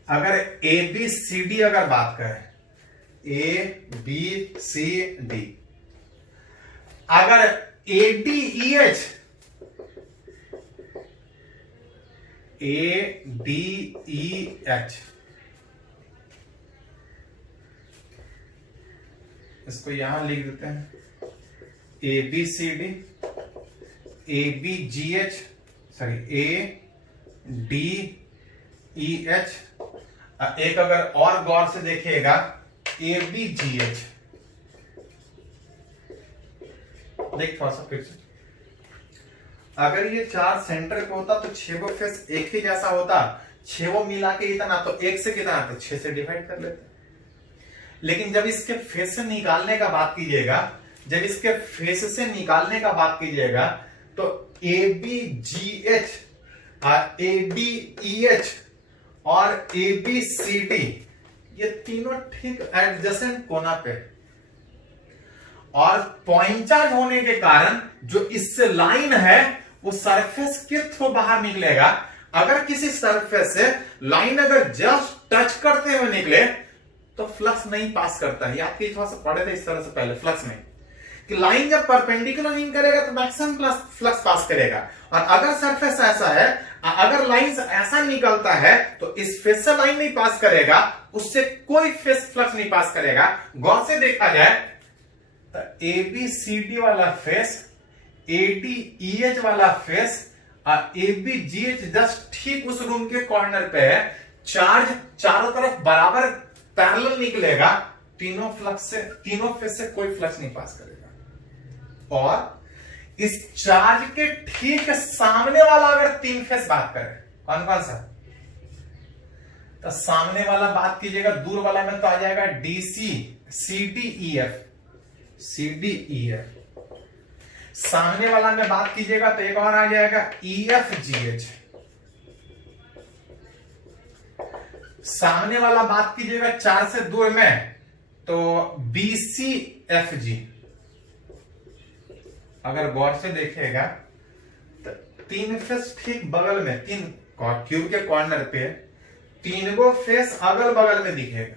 अगर ए बी सी डी अगर बात करें, ए बी सी डी, अगर A D E H, A D E H, इसको यहां लिख देते हैं A B C D, A B G H, sorry A D E H, एक अगर और गौर से देखिएगा ए बी जी एच, देख थोड़ा सा फिर से, अगर ये 4 सेंटर पे होता तो छेवो फेस एक ही जैसा होता, छेवो मिला के इतना, तो एक से कितना तो 6 से डिवाइड कर लेते। लेकिन जब इसके फेस से निकालने का बात कीजिएगा, जब इसके फेस से निकालने का बात कीजिएगा तो A B G H, A D E H और ए बी सी डी, ये तीनों ठीक एडजेसेंट कोना पे, और पॉइंट चार्ज होने के कारण जो इससे लाइन है वो सरफेस के थ्रू बाहर निकलेगा। अगर किसी सरफेस से लाइन अगर जस्ट टच करते हुए निकले तो फ्लक्स नहीं पास करता है। याद कीजिए, थोड़ा सा पढ़े थे इस तरह से पहले फ्लक्स में कि लाइन जब परपेंडिकुलर नहीं करेगा तो मैक्सिमम फ्लक्स पास करेगा, और अगर सरफेस ऐसा है, अगर लाइन ऐसा निकलता है तो इस फेस से लाइन नहीं पास करेगा, उससे कोई फेस फ्लक्स नहीं पास करेगा। गौर से देखा जाए तो ए बी सी डी वाला face, A D E H वाला फेस और A B G H just ठीक उस रूम के कॉर्नर पे है, चार्ज चारों तरफ बराबर पैरेलल निकलेगा, तीनों फ्लक्स से, तीनों फेस से कोई फ्लक्स नहीं पास करेगा। और इस चार्ज के ठीक सामने वाला अगर 3 फेस बात करें, कौन कौन सा, तो सामने वाला बात कीजिएगा, दूर वाला में तो आ जाएगा DC C D E F, C D E F. सामने वाला में बात कीजिएगा तो एक और आ जाएगा ई एफ जी एच। सामने वाला बात कीजिएगा 4 से दूर में तो बी सी एफ जी। अगर गौर से देखिएगा तो 3 फेस ठीक बगल में, 3 क्यूब के कॉर्नर पे 3 गो फेस अगल बगल में दिखेगा,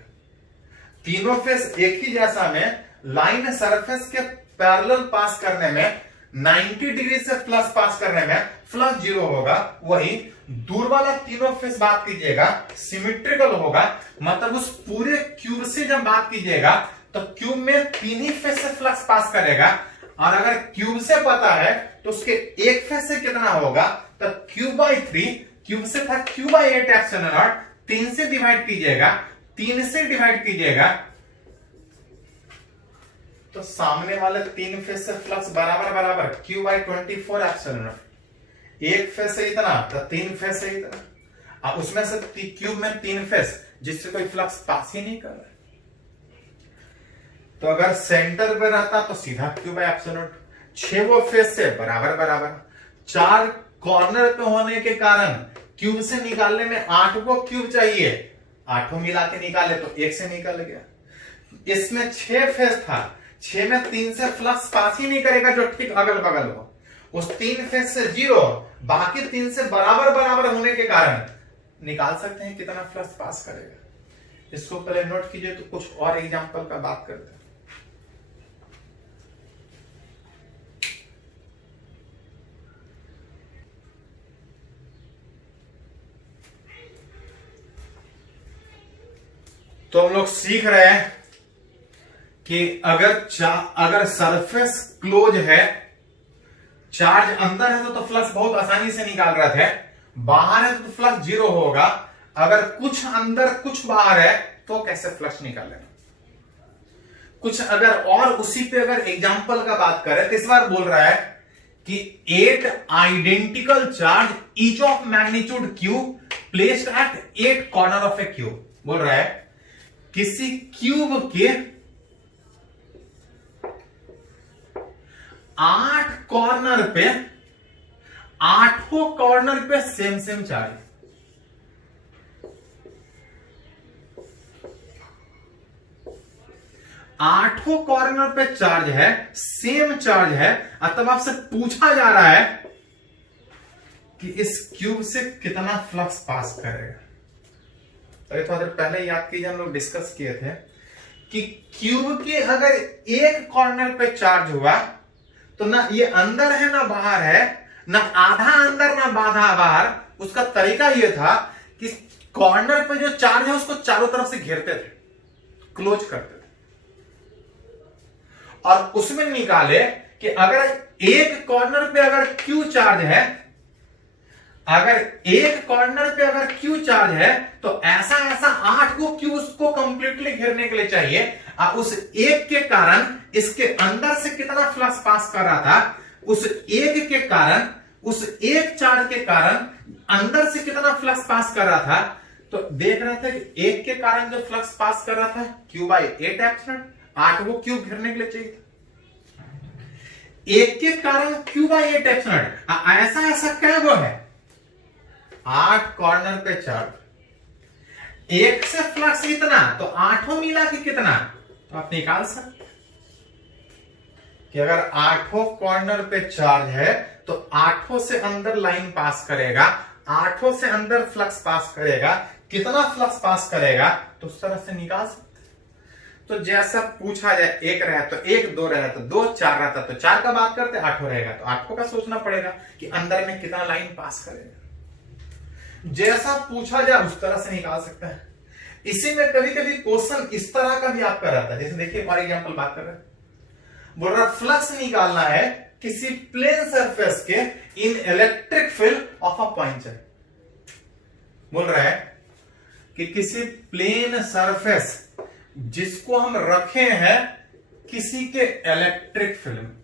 तीनों फेस एक ही जैसा में लाइन सरफेस के पैरेलल पास करने में 90 डिग्री से फ्लक्स पास करने में फ्लक्स 0 होगा। वही दूर वाला तीनों फेस बात कीजिएगा सिमेट्रिकल होगा, मतलब उस पूरे क्यूब से जब बात कीजिएगा तो क्यूब में 3 ही फेस से फ्लक्स पास करेगा, और अगर क्यूब से पता है तो उसके एक फेस से कितना होगा, तो क्यूब बाई 3, क्यूब से था क्यूब बाई 8 एप्सिलॉन नॉट, 3 से डिवाइड कीजिएगा, 3 से डिवाइड कीजिएगा तो सामने वाले 3 फेस से फ्लक्स बराबर बराबर क्यू बाई 24 एप्सिलॉन नॉट। एक फेस से इतना तो 3 फेस से इतना। अब उसमें से क्यूब में 3 फेस जिससे कोई फ्लक्स पास ही नहीं कर रहा है। तो अगर सेंटर पे रहता तो सीधा क्यूब बाय एप्सिलॉन नॉट, 6 वो फेस से बराबर बराबर, 4 कॉर्नर पे होने के कारण क्यूब से निकालने में 8 को क्यूब चाहिए, 8 मिला के निकाले तो 1 से निकल गया। इसमें 6 फेस था, 6 में 3 से फ्लक्स पास ही नहीं करेगा जो ठीक अगल बगल हो, उस 3 फेस से 0, बाकी 3 से बराबर बराबर होने के कारण निकाल सकते हैं कितना फ्लक्स पास करेगा। इसको पहले नोट कीजिए, तो कुछ और एग्जांपल का बात करते हैं। तो हम लोग सीख रहे हैं कि अगर सरफेस क्लोज है, चार्ज अंदर है तो फ्लक्स बहुत आसानी से निकाल रहे थे, बाहर है तो फ्लक्स 0 होगा, अगर कुछ अंदर कुछ बाहर है तो कैसे फ्लक्स निकालेगा। कुछ अगर और उसी पे अगर एग्जांपल का बात करें तो इस बार बोल रहा है कि 8 identical charge each of magnitude Q placed at 8 corner of A cube. बोल रहा है किसी क्यूब के 8 कॉर्नर पे, 8 कॉर्नर पे सेम सेम चार्ज, 8 कॉर्नर पे चार्ज है, सेम चार्ज है। तब आपसे पूछा जा रहा है कि इस क्यूब से कितना फ्लक्स पास करेगा। तो थोड़ा देर पहले याद कीजिए, हम लोग डिस्कस किए थे कि क्यूब के अगर एक कॉर्नर पे चार्ज हुआ तो ना ये अंदर है ना बाहर है, ना आधा अंदर ना आधा बाहर। उसका तरीका ये था कि कॉर्नर पे जो चार्ज है उसको चारों तरफ से घेरते थे, क्लोज करते थे, और उसमें निकाले कि अगर एक कॉर्नर पे अगर क्यू चार्ज है, अगर एक कॉर्नर पे अगर क्यू चार्ज है तो ऐसा 8 को क्यू उसको कंप्लीटली घेरने के लिए चाहिए। उस एक के कारण इसके अंदर से कितना फ्लक्स पास कर रहा था, उस एक के कारण, उस एक चार्ज के कारण अंदर से कितना फ्लक्स पास कर रहा था। तो देख रहे थे कि एक के कारण जो फ्लक्स पास कर रहा था क्यू बाई 8 एप्सिलॉन, 8 को क्यू घेरने के लिए चाहिए। एक के कारण क्यू बाई 8 एप्सिलॉन, ऐसा क्या वो है, 8 कॉर्नर पे चार्ज, एक से फ्लक्स इतना, तो 8 मिला के कितना, तो आप निकाल सकते कि अगर 8 कॉर्नर पे चार्ज है तो 8 से अंदर लाइन पास करेगा, 8 से अंदर फ्लक्स पास करेगा, कितना फ्लक्स पास करेगा, तो उस तरह से निकाल सकते। तो जैसा पूछा जाए 1 रहा तो 1, 2 रहा तो 2, 4 रहता तो 4 का बात करते, 8 रहेगा तो 8 का सोचना पड़ेगा कि अंदर में कितना लाइन पास करेगा। जैसा पूछा जाए उस तरह से निकाल सकते हैं। इसी में कभी कभी क्वेश्चन इस तरह का भी आपका रहता है, जैसे देखिए फॉर एग्जांपल बात कर रहे हैं, बोल रहा फ्लक्स निकालना है किसी प्लेन सरफेस के इन electric field of a point charge. बोल रहा है कि किसी प्लेन सरफेस जिसको हम रखे हैं किसी के इलेक्ट्रिक फील्ड में,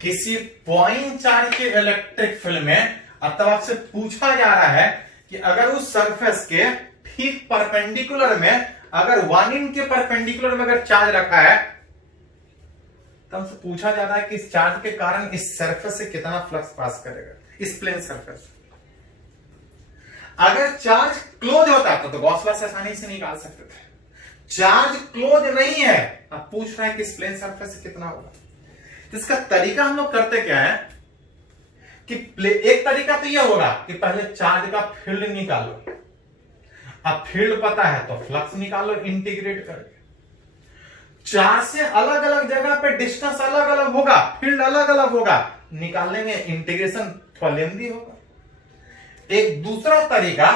किसी पॉइंट चार्ज के इलेक्ट्रिक फील्ड में, तब आपसे पूछा जा रहा है कि अगर उस सरफेस के ठीक परपेंडिकुलर में, अगर 1 इंच के परपेंडिकुलर में अगर चार्ज रखा है, तब हमसे पूछा जा रहा है कि इस चार्ज के कारण इस सरफेस से कितना फ्लक्स पास करेगा, इस प्लेन सरफेस। अगर चार्ज क्लोज होता तो गॉस लॉ से आसानी से निकाल सकते थे। चार्ज क्लोज नहीं है, अब पूछ रहा है कि इस प्लेन सरफेस से कितना होगा। तो इसका तरीका हम लोग करते क्या है कि एक तरीका तो यह होगा कि पहले चार्ज का फील्ड निकालो, अब फील्ड पता है तो फ्लक्स निकालो इंटीग्रेट करके। चार्ज से अलग अलग जगह पे डिस्टेंस अलग अलग होगा, फील्ड अलग अलग होगा, निकालने में इंटीग्रेशन थोड़ा लेंदी होगा। एक दूसरा तरीका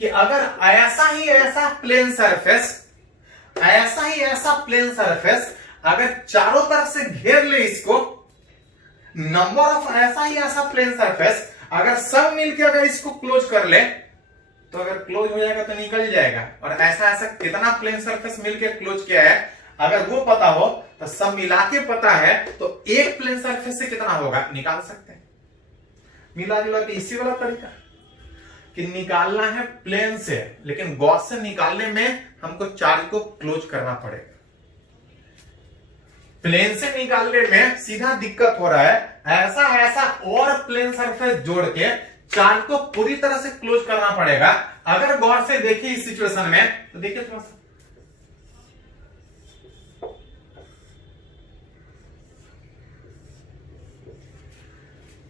कि अगर ऐसा ही ऐसा प्लेन सरफेस, ऐसा ही ऐसा प्लेन सरफेस अगर चारों तरफ से घेर ले इसको, नंबर ऑफ ऐसा ही ऐसा प्लेन सरफेस अगर सब मिलकर अगर इसको क्लोज कर ले, तो अगर क्लोज हो जाएगा तो निकल जाएगा। और ऐसा ऐसा कितना प्लेन सरफेस मिलकर क्लोज किया है अगर वो पता हो तो सब मिला के पता है, तो एक प्लेन सरफेस से कितना होगा निकाल सकते हैं, मिला जुला के। इसी वाला तरीका कि निकालना है प्लेन से, लेकिन गॉस से निकालने में हमको चार्ज को क्लोज करना पड़ेगा। प्लेन से निकालने में सीधा दिक्कत हो रहा है, ऐसा और प्लेन सरफेस जोड़ के चार्ज को पूरी तरह से क्लोज करना पड़ेगा। अगर गौर से देखिए इस सिचुएशन में, तो देखिए थोड़ा सा,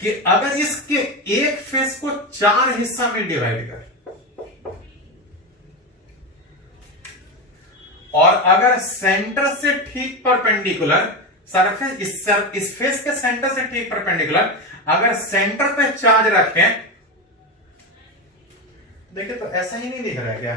कि अगर इसके एक फेस को 4 हिस्सा में डिवाइड कर और अगर सेंटर से ठीक परपेंडिकुलर सरफेस, इस फेस के सेंटर से ठीक परपेंडिकुलर अगर सेंटर पे चार्ज रखें, देखिए तो ऐसा ही नहीं दिख रहा है क्या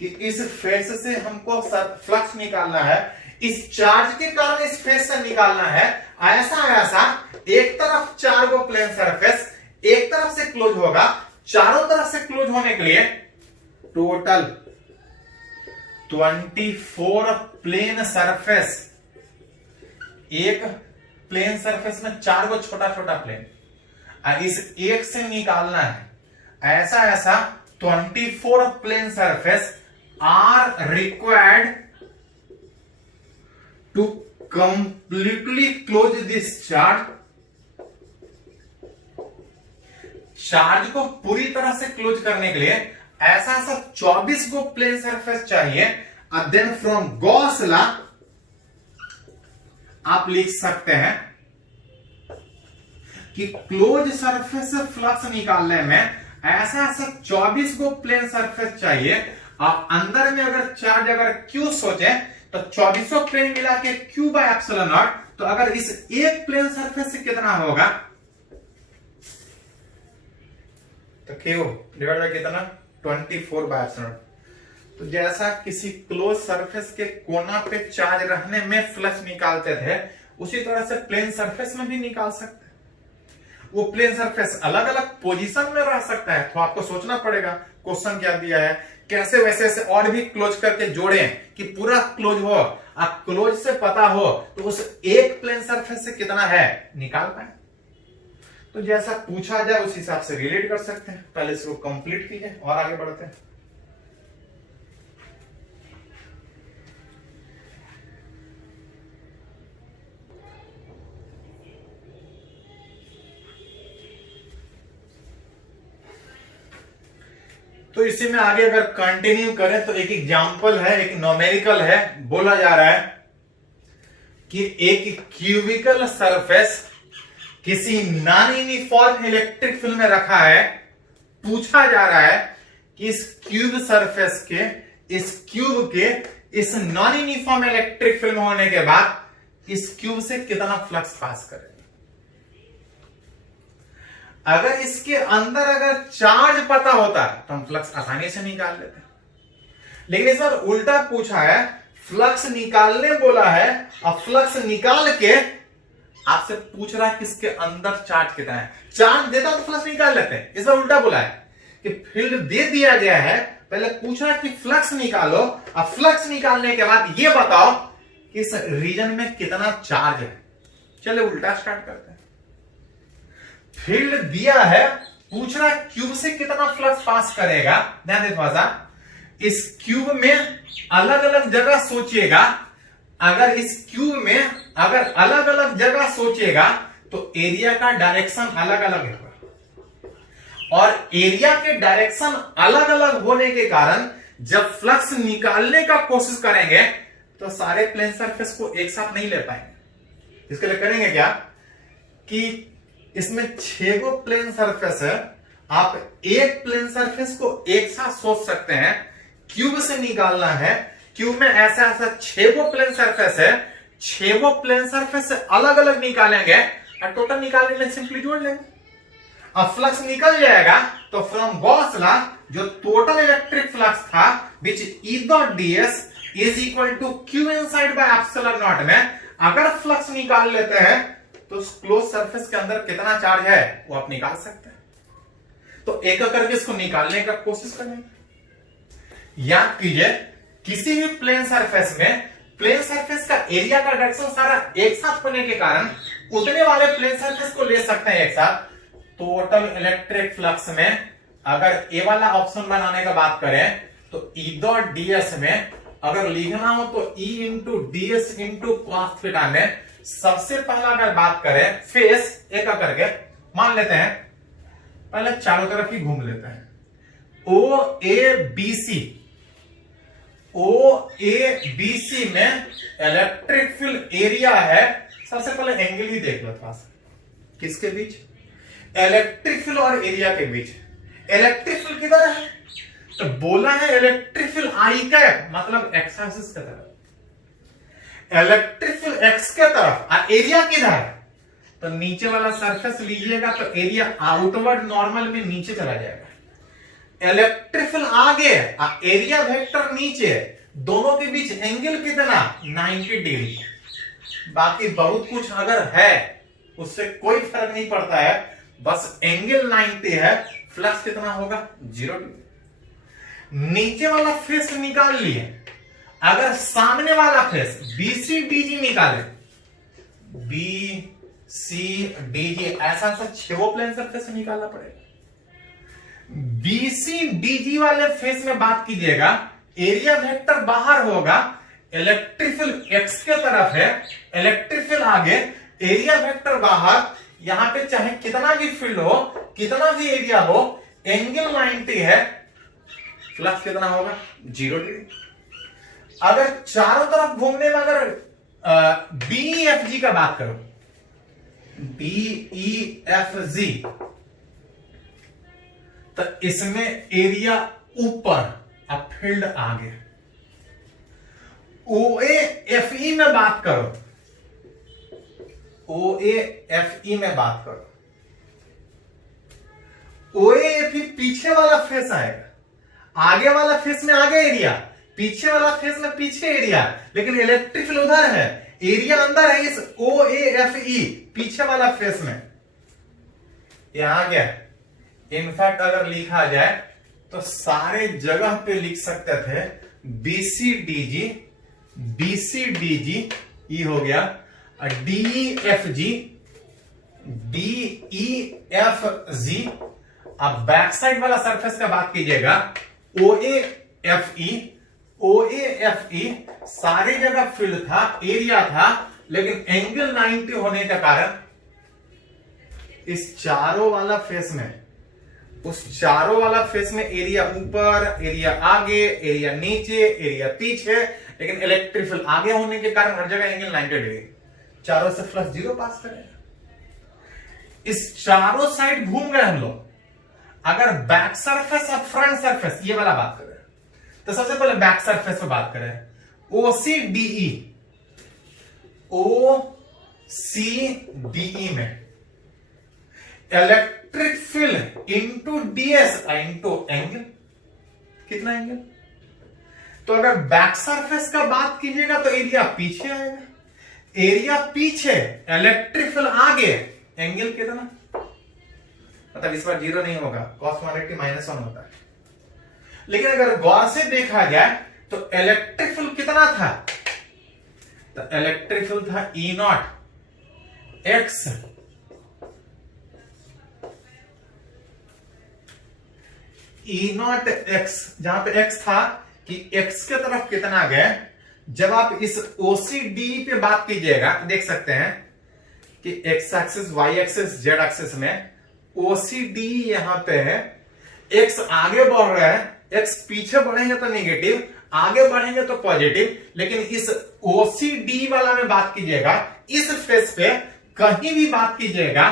कि इस फेस से हमको फ्लक्स निकालना है, इस चार्ज के कारण इस फेस से निकालना है। ऐसा एक तरफ 4 गो प्लेन सरफेस एक तरफ से क्लोज होगा, चारों तरफ से क्लोज होने के लिए टोटल 24 प्लेन सरफेस, एक प्लेन सरफेस में 4 गो छोटा छोटा प्लेन, इस एक से निकालना है। ऐसा 24 plane surface are required to completely close this charge. Charge को पूरी तरह से क्लोज करने के लिए ऐसा 24 गो प्लेन सरफेस चाहिए। और देन फ्रॉम गॉस लॉ आप लिख सकते हैं कि क्लोज सरफेस से फ्लक्स निकालने में ऐसा 24 गो प्लेन सरफेस चाहिए। आप अंदर में अगर चार्ज अगर क्यू सोचे तो 24 प्लेन मिला के क्यू बाय एप्सिलॉन नॉट, तो अगर इस एक प्लेन सरफेस से कितना होगा, तो क्यू डिवाइड बाय कितना 24 बाय एप्सिलॉन नॉट। तो जैसा किसी क्लोज सरफेस के कोना पे चार्ज रहने में फ्लक्स निकालते थे, उसी तरह से प्लेन सरफेस में भी निकाल सकते हैं। वो प्लेन सरफेस अलग अलग पोजीशन में रह सकता है, तो आपको सोचना पड़ेगा क्वेश्चन क्या दिया है, कैसे वैसे से और भी क्लोज करके जोड़ें कि पूरा क्लोज हो। आप क्लोज से पता हो तो उस एक प्लेन सरफेस से कितना है निकाल पाए। तो जैसा पूछा जाए उस हिसाब से रिलेट कर सकते हैं। पहले इसको कंप्लीट कीजिए और आगे बढ़ते हैं। तो इसी में आगे अगर कंटिन्यू करें तो एक एग्जांपल है, एक न्यूमेरिकल है। बोला जा रहा है कि एक क्यूबिकल सरफेस किसी नॉन यूनिफॉर्म इलेक्ट्रिक फील्ड में रखा है। पूछा जा रहा है कि इस क्यूब सरफेस के, इस क्यूब के इस नॉन यूनिफॉर्म इलेक्ट्रिक फील्ड में होने के बाद इस क्यूब से कितना फ्लक्स पास करेगा। अगर इसके अंदर अगर चार्ज पता होता तो हम फ्लक्स आसानी से निकाल लेते, लेकिन इस बार उल्टा पूछा है, फ्लक्स निकालने बोला है और फ्लक्स निकाल के आपसे पूछ रहा है कि इसके अंदर चार्ज कितना है। चार्ज देता तो फ्लक्स निकाल लेते हैं, इस बार उल्टा बोला है कि फील्ड दे दिया गया है, पहले पूछा है कि फ्लक्स निकालो और फ्लक्स निकालने के बाद ये बताओ कि इस रीजन में कितना चार्ज है। चलिए उल्टा स्टार्ट करते हैं। फील्ड दिया है, पूछ रहा है क्यूब से कितना फ्लक्स पास करेगा। ध्यान दे थोड़ा सा, इस क्यूब में अलग अलग जगह सोचिएगा। अगर इस क्यूब में अगर अलग अलग जगह सोचिएगा तो एरिया का डायरेक्शन अलग अलग होगा, और एरिया के डायरेक्शन अलग अलग होने के कारण जब फ्लक्स निकालने का कोशिश करेंगे तो सारे प्लेन सरफेस को एक साथ नहीं ले पाएंगे। इसके लिए करेंगे क्या कि इसमें 6 गो प्लेन सरफेस है, आप एक प्लेन सरफेस को एक साथ सोच सकते हैं। क्यूब से निकालना है, क्यूब में ऐसा 6 गो प्लेन सरफेस है, 6 गो प्लेन सरफेस से अलग अलग निकालेंगे और टोटल निकालने के लिए सिंपली जोड़ लेंगे। अब फ्लक्स निकल जाएगा तो फ्रॉम गॉस लॉ जो टोटल इलेक्ट्रिक फ्लक्स था which E dot ds is equal to Q inside by epsilon naught में अगर फ्लक्स निकाल लेते हैं तो क्लोज सरफेस के अंदर कितना चार्ज है वो आप निकाल सकते हैं। तो एक करके इसको निकालने का कोशिश करेंगे। याद कीजिए, किसी भी प्लेन सरफेस में प्लेन सरफेस का एरिया का डायरेक्शन सारा एक साथ होने के कारण उतने वाले प्लेन सरफेस को ले सकते हैं एक साथ। टोटल इलेक्ट्रिक फ्लक्स में अगर ए वाला ऑप्शन बनाने का बात करें तो ई डॉट डीएस में अगर लिखना हो तो E into DS into cos theta में सबसे पहला अगर बात करें फेस एक करके मान लेते हैं, पहले चारों तरफ ही घूम लेते हैं। ओ ए बी सी, ओ ए बी सी में इलेक्ट्रिक फील्ड एरिया है। सबसे पहले एंगल ही देख लो थोड़ा सा, किसके बीच? इलेक्ट्रिक फील्ड और एरिया के बीच। इलेक्ट्रिक फील्ड किधर है? तो बोला है इलेक्ट्रिक फील्ड आई कैप, मतलब एक्स एक्सिस की तरफ। इलेक्ट्रिक फील्ड एक्स के तरफ और एरिया किधर? तो नीचे वाला सरफेस लीजिएगा तो एरिया आउटवर्ड नॉर्मल में नीचे चला जाएगा। इलेक्ट्रिक फील्ड आगे और एरिया वेक्टर नीचे, दोनों के बीच एंगल कितना? 90 डिग्री। बाकी बहुत कुछ अगर है उससे कोई फर्क नहीं पड़ता है, बस एंगल 90 है, फ्लक्स कितना होगा? 0 डिग्री। नीचे वाला फेस निकाल लिए, अगर सामने वाला फेस बीसी डीजी निकाले, बी सी डीजी ऐसा ऐसा 6 प्लेन सरफेस निकालना पड़ेगा। बीसी डीजी वाले फेस में बात कीजिएगा, एरिया वेक्टर बाहर होगा, इलेक्ट्रिक फील्ड एक्स के तरफ है, इलेक्ट्रिक फील्ड आगे, एरिया वेक्टर बाहर। यहां पे चाहे कितना भी फील्ड हो, कितना भी एरिया हो, एंगल 90 है, फ्लक्स कितना होगा? 0 डिग्री। अगर चारों तरफ घूमने में अगर बी एफ जी का बात करो, BEFG, तो इसमें एरिया ऊपर और फील्ड आगे। OAFE में बात करो, OAFE में बात करो, OAFE पीछे वाला फेस आएगा, आगे वाला फेस में आगे एरिया, पीछे वाला फेस में पीछे एरिया, लेकिन इलेक्ट्रिक फील्ड उधर है, एरिया अंदर है इस OAFE पीछे वाला फेस में। यहां गया। इनफैक्ट अगर लिखा जाए तो सारे जगह पे लिख सकते थे BCDG, BCDG ई हो गया, DEFG, DEFG। अब बैक साइड वाला सरफेस का बात कीजिएगा, OAFE, OAFE सारी जगह फील्ड था, एरिया था, लेकिन एंगल 90 होने के कारण इस चारों वाला फेस में, उस चारों वाला फेस में एरिया ऊपर, एरिया आगे, एरिया नीचे, एरिया पीछे, लेकिन इलेक्ट्रिक फील्ड आगे होने के कारण हर जगह एंगल 90 डिग्री। चारों से फ्लक्स 0 पास करेगा। इस चारों साइड घूम गए हम लोग। अगर बैक सरफेस और फ्रंट सरफेस ये वाला बात करें तो सबसे पहले बैक सरफेस पे बात करें, OCDE, OCDE में electric field into DS into angle, कितना एंगल? तो अगर बैक सरफेस का बात कीजिएगा तो एरिया पीछे आएगा, एरिया पीछे, इलेक्ट्रिक फील्ड आगे, एंगल कितना? मतलब इस बार 0 नहीं होगा, cos 180 -1 होता है। लेकिन अगर गौर से देखा जाए तो इलेक्ट्रिक फील्ड कितना था? तो इलेक्ट्रिक फील्ड था E0 x, E0 x, जहां पे x था कि x के तरफ कितना गए। जब आप इस OCD पे बात कीजिएगा तो देख सकते हैं कि x axis, y axis, z axis में OCD यहां पे है, x आगे बढ़ रहा है, x पीछे बढ़ेंगे तो नेगेटिव, आगे बढ़ेंगे तो पॉजिटिव। लेकिन इस OCD वाला में बात कीजिएगा, इस फेस पे कहीं भी बात कीजिएगा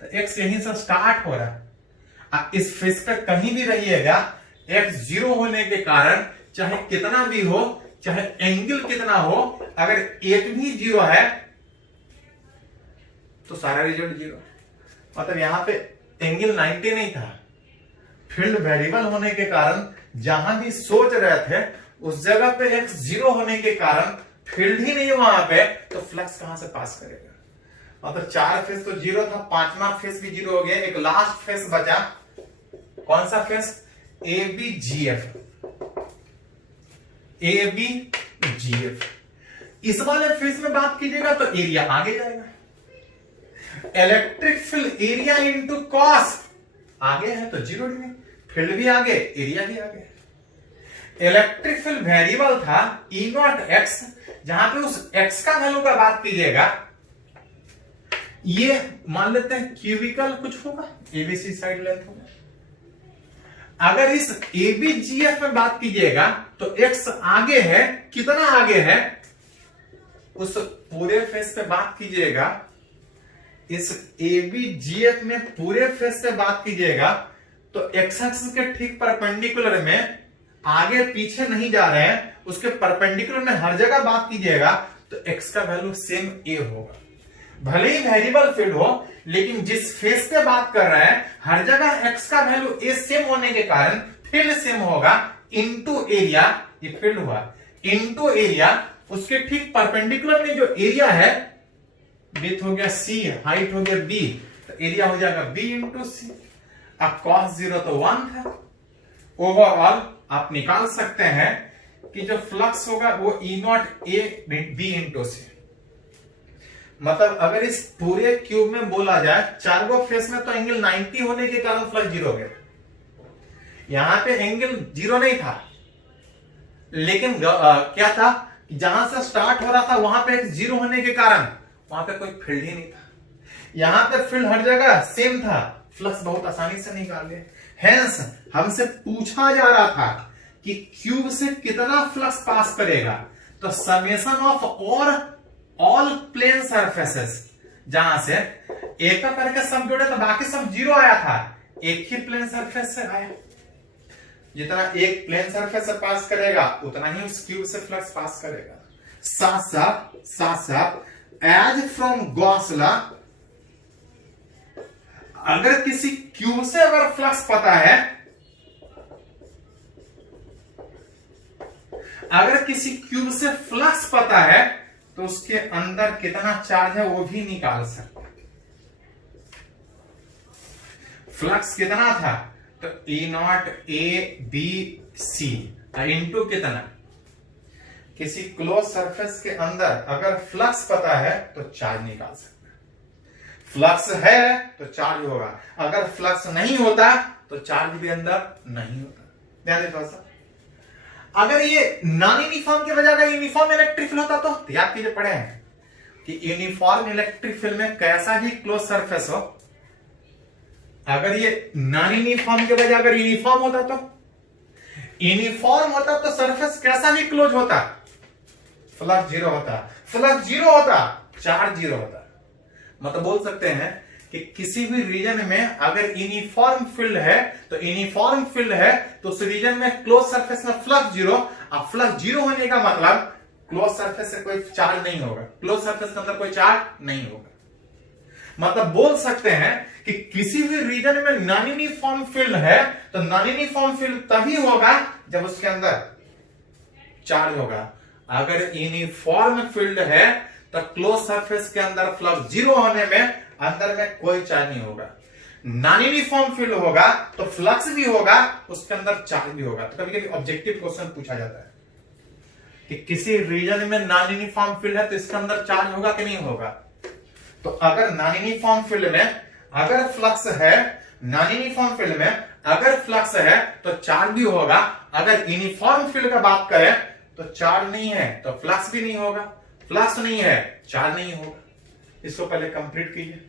तो x यहीं से स्टार्ट हो रहा है, इस फेस पे कहीं भी रहिएगा, x 0 होने के कारण चाहे कितना भी हो, चाहे एंगल कितना हो, अगर एक भी 0 है तो सारा रिजल्ट 0। मतलब यहां पे एंगल 90 नहीं था, फील्ड वेरिएबल होने के कारण जहां भी सोच रहे थे उस जगह पे x 0 होने के कारण फील्ड ही नहीं वहां पे, तो फ्लक्स कहां से पास करेगा? मतलब 4 फेस तो 0 था, 5वां फेस भी 0 हो गया, एक लास्ट फेस बचा, कौन सा फेस? ABGF, ABGF। इस वाले फेस में बात कीजिएगा तो एरिया आगे जाएगा, electric field area into cos आगे है तो 0 डिग्री, फील्ड भी आगे, एरिया भी आगे। इलेक्ट्रिक फील्ड वेरिएबल था ई नॉट एक्स, जहां पे उस एक्स का वैल्यू का बात कीजिएगा, ये मान लेते हैं क्यूबिकल कुछ होगा, एबीसी साइड लेंथ होगा। अगर इस एबीजीएफ में बात कीजिएगा तो एक्स आगे है, कितना आगे है, उस पूरे फेस पे बात कीजिएगा, इस एबीजीएफ में पूरे फेस पे बात कीजिएगा तो एक्स एक्सिस के ठीक परपेंडिकुलर में, आगे पीछे नहीं जा रहे हैं, उसके परपेंडिकुलर में हर जगह बात कीजिएगा तो एक्स का वैल्यू सेम ए होगा। भले ही वेरिएबल फील्ड हो, लेकिन जिस फेस पे बात कर रहे हैं हर जगह एक्स का वैल्यू ए सेम होने के कारण फील्ड सेम होगा। इनटू एरिया, ये फील्ड हुआ, इनटू एरिया, उसके ठीक परपेंडिकुलर में जो एरिया है, विड्थ हो गया सी, हाइट हो गया बी, तो एरिया हो जाएगा बी इंटू सी। अब cos 0 तो 1 था। ओवरऑल आप निकाल सकते हैं कि जो फ्लक्स होगा वो ई नॉट ए बी इंटू सी। मतलब अगर इस पूरे क्यूब में बोला जाए, चार गो फेस में तो एंगल 90 होने के कारण फ्लक्स जीरो हो गया। यहां पे एंगल जीरो नहीं था, लेकिन क्या था, जहां से स्टार्ट हो रहा था वहां पे एक जीरो होने के कारण वहां पे कोई फील्ड ही नहीं था। यहां पे फील्ड हर जगह सेम था, फ्लक्स बहुत आसानी से निकाल गए। हेंस हमसे पूछा जा रहा था कि क्यूब से कितना फ्लक्स पास करेगा, तो summation of all plane surfaces, जहां से एक का करके सब जोड़े तो बाकी सब जीरो आया था, एक ही प्लेन सरफेस से आया। जितना एक प्लेन सरफेस से पास करेगा उतना ही उस क्यूब से फ्लक्स पास करेगा। साथ साथ एज फ्रॉम गॉस लॉ, अगर किसी क्यूब से अगर फ्लक्स पता है, अगर किसी क्यूब से फ्लक्स पता है तो उसके अंदर कितना चार्ज है वो भी निकाल सकते हैं। फ्लक्स कितना था, तो E naught A B C into कितना, किसी क्लोज सरफेस के अंदर अगर फ्लक्स पता है तो चार्ज निकाल सकते हैं। फ्लक्स है तो चार्ज होगा, अगर फ्लक्स नहीं होता तो चार्ज भी अंदर नहीं होता। ध्यान दें थोड़ा सा, अगर ये नॉन यूनिफॉर्म के बजाय अगर यूनिफॉर्म इलेक्ट्रिक फील्ड होता तो याद कीजिए, पढ़े हैं कि यूनिफॉर्म इलेक्ट्रिक फील्ड में कैसा भी क्लोज सरफेस हो, अगर ये नॉन यूनिफॉर्म के बजाय अगर यूनिफॉर्म होता तो, यूनिफॉर्म होता तो सरफेस कैसा भी क्लोज होता, फ्लक्स जीरो होता, फ्लक्स जीरो होता, चार्ज जीरो होता। मतलब बोल सकते हैं कि किसी भी रीजन में अगर यूनिफॉर्म फील्ड है तो यूनिफॉर्म फील्ड है तो उस रीजन में क्लोज सरफेस में फ्लक्स जीरो। अब फ्लक्स जीरो होने का मतलब क्लोज सरफेस से कोई चार्ज नहीं होगा, क्लोज सरफेस के अंदर कोई चार्ज नहीं होगा। मतलब बोल सकते हैं कि किसी भी रीजन में नॉन यूनिफॉर्म फील्ड है तो नॉन यूनिफॉर्म फील्ड तभी होगा जब उसके अंदर चार्ज होगा। अगर यूनिफॉर्म फील्ड है तो क्लोज सरफेस के अंदर फ्लक्स जीरो होने में अंदर में कोई चार्ज नहीं होगा। नॉन यूनिफॉर्म फील्ड होगा तो फ्लक्स भी होगा, उसके अंदर चार्ज भी होगा। तो कभी कभी ऑब्जेक्टिव क्वेश्चन पूछा जाता है कि किसी रीजन में नॉन यूनिफॉर्म फील्ड है तो इसके अंदर चार्ज होगा कि नहीं होगा। तो अगर नॉन यूनिफॉर्म फील्ड में अगर फ्लक्स है, नॉन यूनिफॉर्म फील्ड में अगर फ्लक्स है तो चार्ज भी होगा। अगर यूनिफॉर्म फील्ड का बात करें तो चार्ज नहीं है तो फ्लक्स भी नहीं होगा, फ्लक्स नहीं है चार्ज नहीं होगा। इसको पहले कंप्लीट कीजिए।